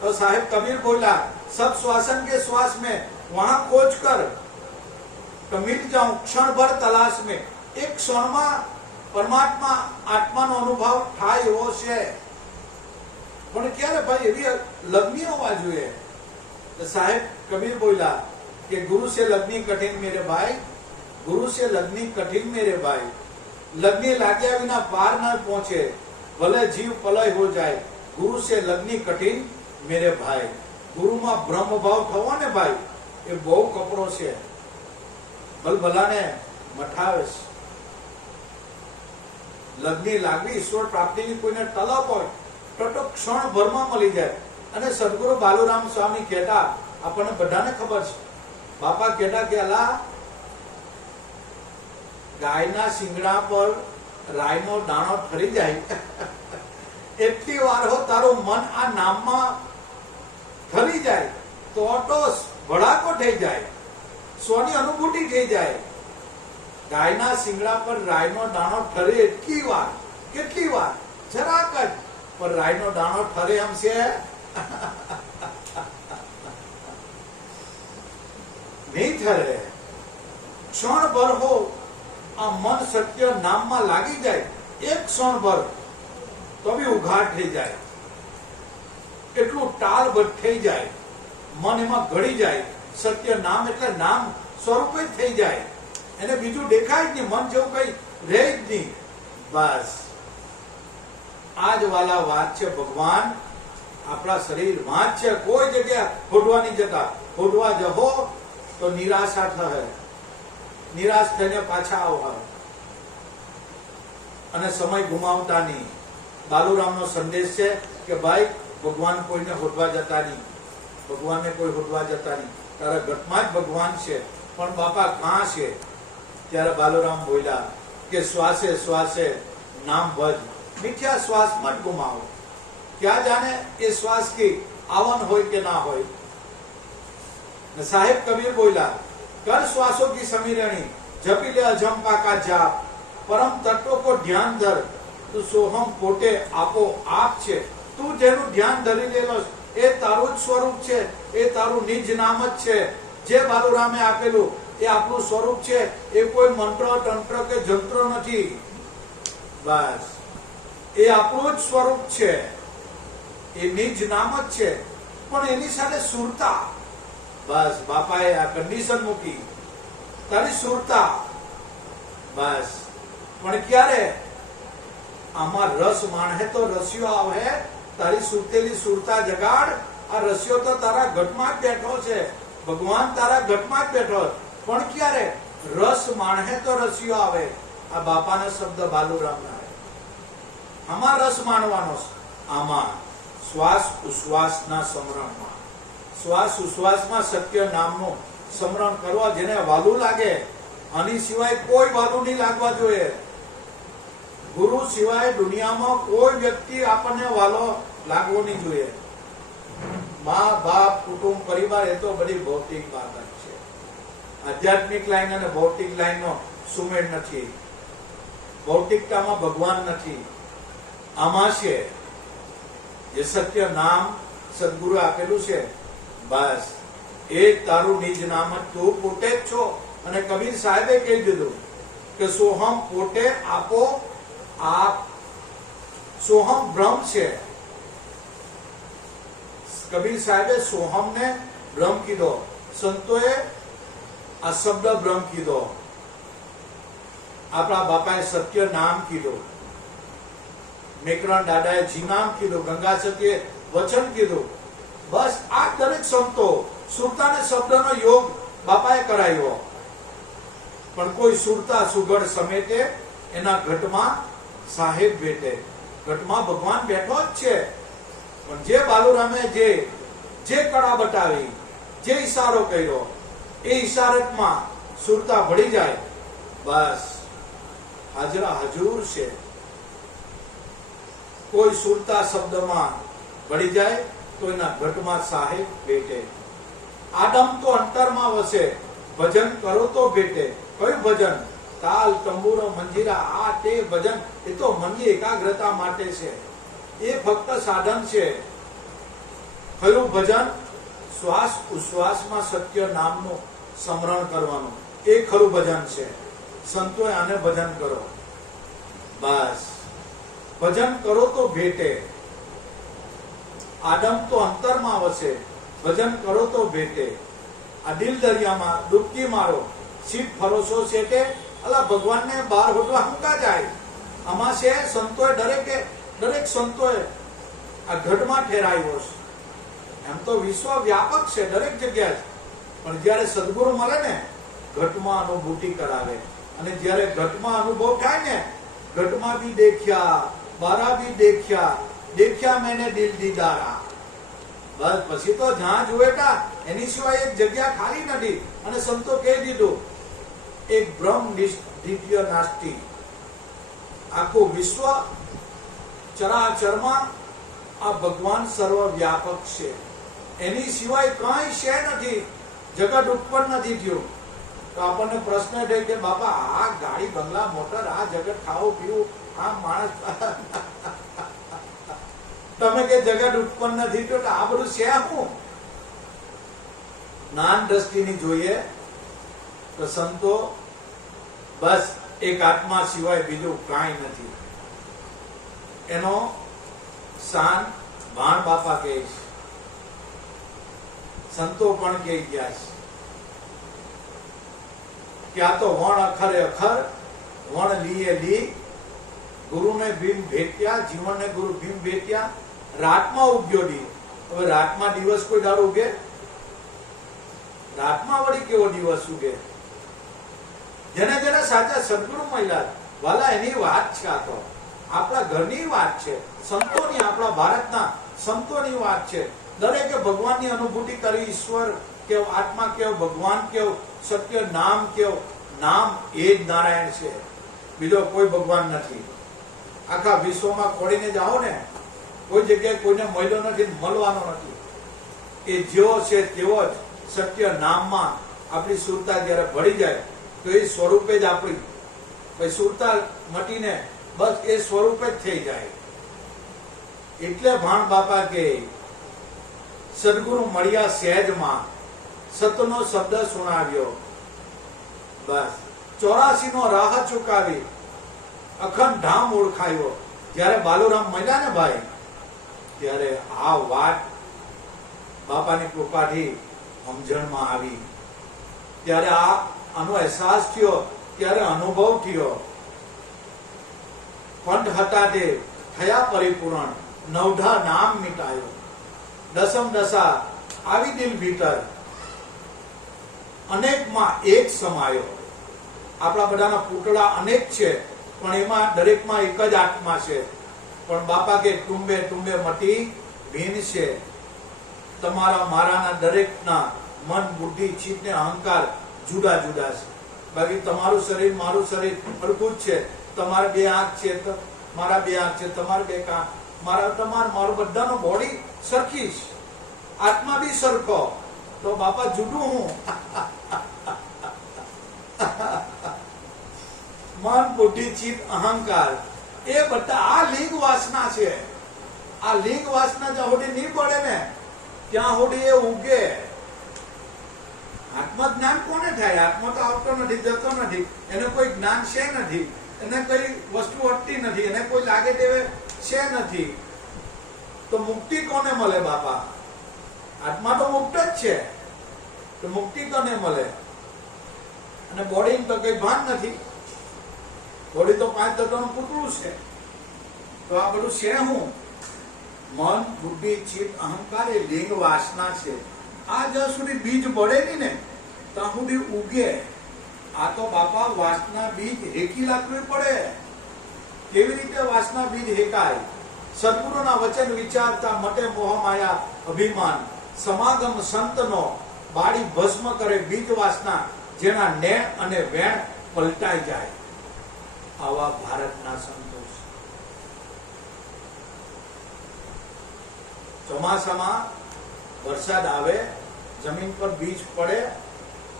તો સાહેબ કબીર બોલા, सब श्वासन के श्वास में वहां खोज कर तो मिल जाऊं क्षण भर तलाश में. एक क्षणમાં પરમાત્મા આત્માનો અનુભવ થાય એવો છે, પણ ક્યારે ભાઈ? એવી લગ્ની હોવા જોઈએ. સાહેબ કબીર બોલા કે ગુરુ से लगनी कठिन मेरे भाई, गुरु से लगनी कठिन मेरे भाई. લગ્ની લાગ્યા વિના પાર ન પહોંચે, ભલે જીવ પલય હો જાય. ગુરુ से लगनी कठिन मेरे भाई. ગુરુમાં બ્રહ્મ ભાવ થવો ને ભાઈ, એ બહુ કપરો છે. ભલભલાને મઠાવે છે. લગ્ની લાગવી ઈશ્વર પ્રાપ્તિની કોઈને તલપ હોય તો ક્ષણ ભરમાં મળી જાય. અને સદગુરુ બાલુરામ સ્વામી કહેતા, આપણને બધાને ખબર છે, બાપા કહેતા કે અલા ગાયના શિંગડા પર રાયનો દાણો ઠરી જાય એટલી વાર હો તારું મન આ નામમાં ઠરી જાય તો ભડાકો થઈ જાય, સ્વની અનુભૂતિ થઈ જાય. ગાયના શિંગડા પર રાયનો દાણો ઠરે એટલી વાર, કેટલી વાર? જરાક જ. પણ રાયનો દાણો ઠરે એમ છે નહીં ઠરે. ક્ષણ ભર હો આ મન સત્ય નામમાં લાગી જાય, એક ક્ષણ ભર તો બી ઉઘાટ થઈ જાય. એટલું ટાળ થઈ જાય, મન એમાં ઘડી જાય. સત્ય નામ એટલે નામ સ્વરૂપે જ થઈ જાય, એને બીજું દેખાય જ નહીં. મન જેવું કઈ રહે જ નહીં. બસ આ જ વાલા વાત છે. ભગવાન આપણા શરીરમાં જ છે, કોઈ જગ્યા ખોટવા નહીં જતા. ખોટવા જહો તો નિરાશા થશે, નિરાશ થઈને પાછા આવો અને સમય ગુમાવતા નહીં. બાલુરામનો સંદેશ છે કે ભાઈ ભગવાન કોઈને હોદવા જતા નહીં, ભગવાનને કોઈ હોદવા જતા નહીં. તારા ઘટમાં જ ભગવાન છે, પણ બાપા કાં છે? ત્યારે બાલુરામ બોલ્યા કે શ્વાસે શ્વાસે નામ ભજ, મીઠા શ્વાસ મત ગુમાવો. ક્યાં જાને એ શ્વાસ की आवन હોય કે ના હોય. સાહેબ કબીર બોલ્યા, कर श्वासों की समीरणी, जपी ले अजंपा का जाप, परम तत्व को ध्यान धर, तो सोहम पोटे आपो आप છે. તું જેનું ધ્યાન ધરી લેલો એ તારું જ સ્વરૂપ છે, એ તારું નિજ નામ જ છે. જે બાલુરામે આપેલું એ આપણું સ્વરૂપ છે, એ કોઈ મંત્ર તંત્ર કે જંત્ર નથી. બસ એ આપણું જ સ્વરૂપ છે, એ નિજ નામ જ છે. પણ એની સાથે સુરતા, બસ બાપાએ આ કન્ડિશન મૂકી, તારી સુરતા. બસ પણ ક્યારે? આમાં રસ માણે તો રસિયો આવે, તારી સુરતેલી સુરતા જગાડ આ રસ્યો તો તારા ઘટમાં જ બેઠો છે, ભગવાન તારા ઘટમાં જ બેઠો, પણ ક્યારે રસ માણે તો રસિયો આવે. આ બાપાના શબ્દ બાલુરામના. આમાં રસ માણવાનો છે, આમાં શ્વાસ ઉશ્વાસના સમરણમાં, શ્વાસ ઉશ્વાસમાં સત્ય નામનું સમરણ કરવા, જેને વાલું લાગે. આની સિવાય કોઈ વાલું નહીં લાગવા જોઈએ. ગુરુ સિવાય દુનિયામાં કોઈ વ્યક્તિ આપણને વાલો લાગવો નહીં જોઈએ. મા બાપ કુટુંબ પરિવાર એ તો બધી ભૌતિક વાત છે. આધ્યાત્મિક લાઈન અને ભૌતિક લાઈનનો સુમેળ નથી. ભૌતિકતામાં ભગવાન નથી. આમાં છે જે સત્ય નામ સદગુરુ આપેલું છે, બસ એ તારું નિજ નામ જ તું પોતે જ છો. અને કબીર સાહેબે કહી દીધું કે સોહમ પોતે આપો આપ. સોહમ બ્રહ્મ છે. કબીર સાહેબે સોહમ ને બ્રહ્મ કીધો, સંતોએ આ શબ્દ બ્રહ્મ કીધો, આપણા બાપાએ સત્ય નામ કીધું, મેકરણ દાદાએ જી નામ કીધું, ગંગા સતીએ વચન કીધું. બસ આ દરેક સંતો સુરતાને શબ્દનો યોગ બાપાએ કરાયો. પણ કોઈ સુરતા સુગડ સમેટે એના ઘટમાં સાહેબ બેઠે. ઘટમાં ભગવાન બેઠો જ છે. પણ જે બાલુરામે જે કળા બતાવી, જે ઈશારો કર્યો, એ ઈશારતમાં સુરતા ભળી જાય, બસ હાજરા હજૂર છે. કોઈ સુરતા શબ્દમાં ભળી જાય તો એના ઘટમાં સાહેબ બેઠે. આદમ તો અંતરમાં વસે, ભજન કરો તો ભેટે. કયું ભજન? તાલ, તંબુરો, મંજીરા, આ તે ભજન એ તો મનની એકાગ્રતા માટે છે. એ ફક્ત સાધન છે. કયું ભજન? શ્વાસ ઉશ્વાસમાં સત્ય નામનું સ્મરણ કરવાનું, એ ખરું ભજન છે. સંતોએ આને ભજન કરો. બસ ભજન કરો તો ભેટે. આદમ તો અંતરમાં વસે, ભજન કરો તો ભેટે. આ દિલ દરિયામાં ડૂબકી મારો, સીટ ફરોશો છે. અલા ભગવાનને બહાર હોટવા મૂકા જાય. આમાં છે સંતોએ દરેક સંતોએ આ ઘટમાં ઠેરાયો છે. એમ તો વિશ્વ વ્યાપક છે દરેક જગ્યાએ, પણ જયારે સદગુરુ મળે ને ઘટમાં અનુભૂતિ કરાવે. અને જયારે ઘટમાં અનુભવ થાય ને, ઘટમાં ભી દેખ્યા, બારા ભી દેખ્યા મેને દિલ દીદારા. બસ પછી તો જ્યાં જુએ તા એની સિવાય એક જગ્યા ખાલી નથી. અને સંતો કહી દીધું, એક બ્રહ્મ દ્વિતીય નાસ્તિ. આખું વિશ્વ ચરાચરમાં આ ભગવાન સર્વવ્યાપક છે. એની સિવાય કઈ છે નથી. જગત ઉત્પન્ન નથી થયું. તો આપણને પ્રશ્ન થાય કે બાપા આ ગાડી બંગલા મોટર, આ જગત ખાવું પીવું, આ માણસ તમે કે જગત ઉત્પન્ન નથી થયું, આ બધું છે શું? જ્ઞાન દ્રષ્ટિની જોઈએ તો સંતો બસ એક આત્મા સિવાય બીજું કાંઈ નથી. એનો શાન ભાણ બાપા કહે છે, સંતો પણ કહી ગયા છે કે આ તો વણ અખરે અખર, વણ લીએ લી. ગુરુને ભીમ ભેટ્યા, જીવનને ગુરુ ભીમ ભેટ્યા. રાતમાં ઉગ્યો દી. હવે રાતમાં દિવસ કોઈ દાડો ઉગે? રાતમાં વળી કેવો દિવસ ઉગે? જેને જેને સાચા સદગુરુ મળ્યા વાલા, એની વાત છે. આ તો આપણા ઘરની વાત છે, સંતોની, આપણા ભારતના સંતોની વાત છે. દરેકે ભગવાનની અનુભૂતિ કરી. ઈશ્વર કેવ, આત્મા કેવ, ભગવાન કેવ, સત્ય નામ કેવ. નામ એ જ નારાયણ છે, બીજો કોઈ ભગવાન નથી. આખા વિશ્વમાં ખોડીને જાઓ ને, કોઈ જગ્યાએ કોઈને મળ્યો નથી, મળવાનો નથી. એ જેવો છે તેવો જ સત્ય નામમાં આપણી સુરતા જયારે ભળી જાય તો એ સ્વરૂપે જ આપણી પછી સુરતા મટીને બસ એ સ્વરૂપે જ થઈ જાય. એટલે ભાણ બાપા કે સદગુરુ મળ્યા સહેજમાં, સતનો શબ્દ સુણાવ્યો. બસ 84 નો રાહ ચુકાવી, અખંડ ધામ ઓળખાયો. જયારે બાલુરામ મળ્યા ને ભાઈ, ત્યારે આ વાત બાપાની કૃપાથી સમજણમાં આવી. ત્યારે આનો અહેસાસ થયો, ત્યારે અનુભવ થયો. પંથ હતા તે થયા પરિપૂર્ણ, નવધા નામ મિટાયો. દસમ દશા આવી દિલ ભીતર અનેકમાં એક સમાયો. આપણા બધાના પૂતળા અનેક છે, પણ એમાં દરેકમાં એક જ આત્મા છે. પણ બાપા કે ટુંબે ટુંબે મટી ભીન છે. તમારા મારાના દરેકના મન, બુદ્ધિ, ચિત્ત ને અહંકાર જુદા જુદા છે. બાકી તમારું શરીર મારું શરીર સરખું જ છે. તમારે બે આંખ છે તો મારા બે આંખ છે, તમારે બે કાન, મારું બધાનો બોડી સરખી છે. આત્મા બી સરખો, તો બાપા જુદું હું. મન, બુદ્ધિ, ચિત્ત, અહંકાર એ બધા આ લિંગ વાસના છે. આ લિંગ વાસના જ્યાં સુધી નહીં પડે ને ત્યાં સુધી એ ઉગે. આત્મજ્ઞાન કોને થાય? આત્મા તો આવતો નથી, જતો નથી, એને કોઈ જ્ઞાન છે નથી, એને કઈ વસ્તુ અટતી નથી, એને કોઈ લાગે તેવે છે નથી. તો મુક્તિ કોને મળે બાપા? આત્મા તો મુક્ત જ છે, તો મુક્તિ કોને મળે? અને બોડી તો કઈ ભાન નથી. બોડી તો 5 તત્વનું પૂતળું છે. તો આ બધું છે હું? મન, બુદ્ધિ, ચિત્ત, અહંકાર એ લિંગ વાસના છે. આ જ્યાં સુધી બીજ પડે નહીં ને ત્યાં સુધી ઉગે. આ તો બાપા વાસના બીજ હેકી લાગવું પડે. કેવી રીતે વાસના બીજ હેકાય? સદગુરુના વચન વિચારતા મટે મોહ માયા અભિમાન. સમાગમ સંતનો બાળી ભસ્મ કરે બીજ વાસના. જેના નેણ અને વેણ પલટાઈ જાય. આવા ભારતના સંતો. ચોમાસામાં વરસાદ આવે, જમીન પર બીજ પડે,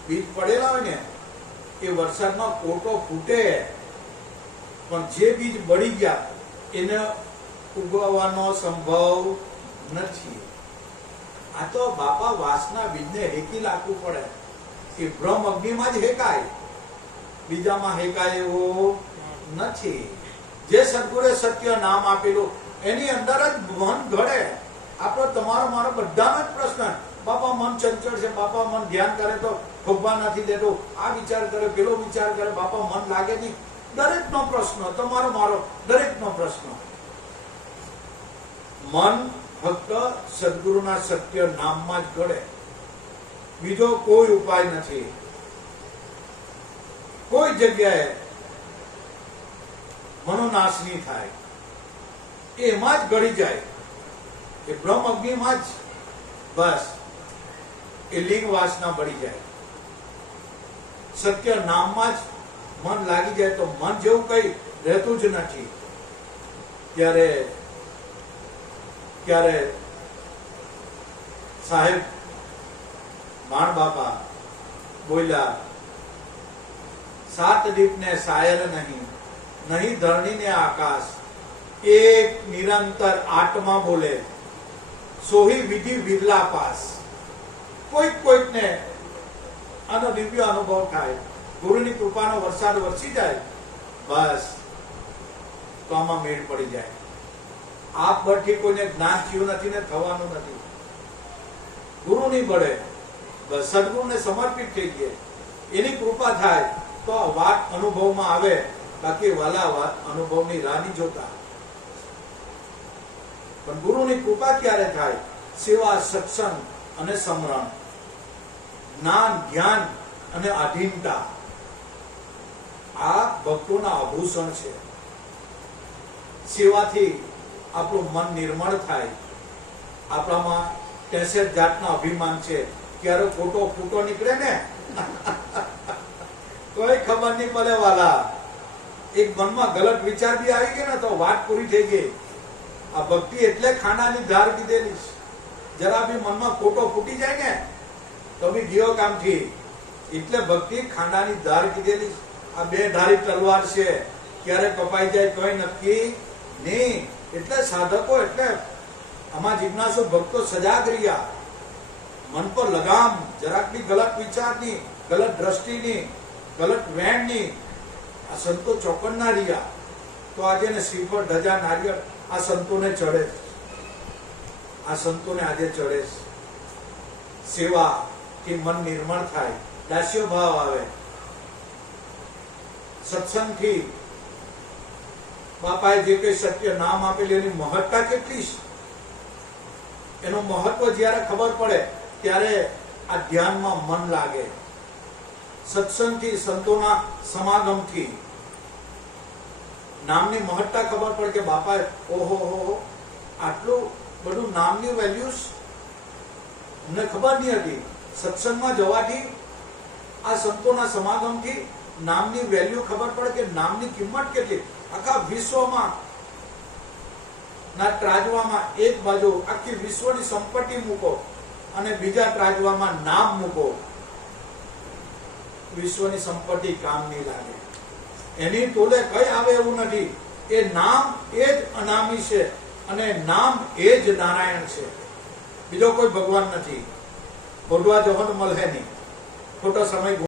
બીજ પડેલા હોય ને એ વરસાદમાં કોટો ફૂટે, પણ જે બીજ બળી ગયા એને ઉગવવાનો સંભવ નથી. આ તો બાપા વાસના બીજને હેકી લાગવું પડે. એ બ્રહ્મ અગ્નિમાં જ હેકાય, બીજામાં હેકાય એવો નથી. જે સદગુરુએ સત્ય નામ આપેલું એની અંદર જ મન ઘડે. આપણો તમારો મારો બધાનો જ પ્રશ્ન, બાપા મન ચંચળ છે, બાપા મન ધ્યાન કરે તો ખોબવા નથી દેતો, આ વિચાર કરે, પેલો વિચાર કરે, બાપા મન લાગે નહીં. દરેકનો પ્રશ્ન, તમારો મારો દરેકનો પ્રશ્ન. મન ફક્ત સદગુરુના સત્ય નામમાં જ ઘડે, બીજો કોઈ ઉપાય નથી. કોઈ જગ્યાએ મનોનાશ નહીં થાય, એમાં જ ગળી જાય. એ બ્રહ્મ અગ્નિમાં જ બસ એ લિંગ વાસના બળી જાય. સત્ય નામમાં જ મન લાગી જાય તો મન જેવું કઈ રહેતું જ નથી. ત્યારે સાહેબ માણ બાપા બોલ્યા, 7 દીપને સાયર નહીં, નહીં ધરણી ને આકાશ, એક નિરંતર આત્મા બોલે, સોહી વિધિ વિરલા પાસ. કોઈકને આનો દિવ્ય અનુભવ થાય, ગુરુની કૃપાનો વરસાદ વરસી જાય, બસ તો આમાં મેળ પડી જાય. આપ બળથી કોઈને જ્ઞાન થયું નથી ને થવાનું નથી. ગુરુની બળે બસ સદગુરુને સમર્પિત થઈ ગયે, એની કૃપા થાય તો આ વાત અનુભવમાં આવે. બાકી વાલા વાત અનુભવની રાહ નહીં જોતા. પણ ગુરુની કૃપા ક્યારે થાય? સેવા, સત્સંગ અને સમરણ, જ્ઞાન, ધ્યાન અને આધીનતા આ ભક્તોના આભૂષણ છે. સેવાથી આપણું મન નિર્મળ થાય. આપણામાં 63 જાતના અભિમાન છે. ક્યારે ખોટો ફૂટો નીકળે ને કોઈ ખબર નહીં પડે વાલા. એક મનમાં ગલત વિચાર બી આવી ગયો ને તો વાત પૂરી થઈ ગઈ. આ ભક્તિ એટલે ખાનાની ધાર કીધેલી. જરા બી મનમાં ખોટો ફૂટી જાય ને તો બી ગયો કામથી. એટલે ભક્તિ ખાંડાની ધાર કીધેલી. આ 2 ધારી તલવાર છે, ક્યારે કપાઈ જાય કોઈ નક્કી નહીં. એટલે સાધકો, એટલે આમાં જિજ્ઞાસુ ભક્તો સજાગ રહ્યા. મન પર લગામ, જરાક બી ગલત વિચારની, ગલત દ્રષ્ટિની, ગલત વેણની આ સંતો ચોકન્ના રહ્યા. તો આજે ને શ્રીફળ, ધજા, નારિયેળ આ સંતોને ચડે. આ સંતોને આજે ચડે. સેવાથી મન નિર્મળ થાય, દાસ્ય ભાવ આવે. સત્સંગથી બાપાએ જે કઈ સત્ય નામ આપેલું એની મહત્તા કેટલી છે. એનું મહત્વ જ્યારે ખબર પડે ત્યારે આ ધ્યાનમાં મન લાગે, સત્સંગથી, સંતોના સમાગમથી નામની મહત્તા ખબર પડે કે બાપા ઓહો હો આટલું બધું નામની વેલ્યુઝ મને ખબર નહીં હતી. સત્સંગમાં જવાથી, આ સંતોના સમાગમથી નામની વેલ્યુ ખબર પડે કે નામની કિંમત કેટલી. આખા વિશ્વમાં ના ત્રાજવામાં એક બાજુ આખી વિશ્વની સંપત્તિ મૂકો અને બીજા ત્રાજવામાં નામ મૂકો, વિશ્વની સંપત્તિ કામ નહીં લાગે. એની તોલે કઈ આવે એવું નથી. એ નામ એ જ અનામી છે અને નામ એ જ નારાયણ છે, બીજો કોઈ ભગવાન નથી. બોલવા જવાનું મળે નહીં, ખોટો સમય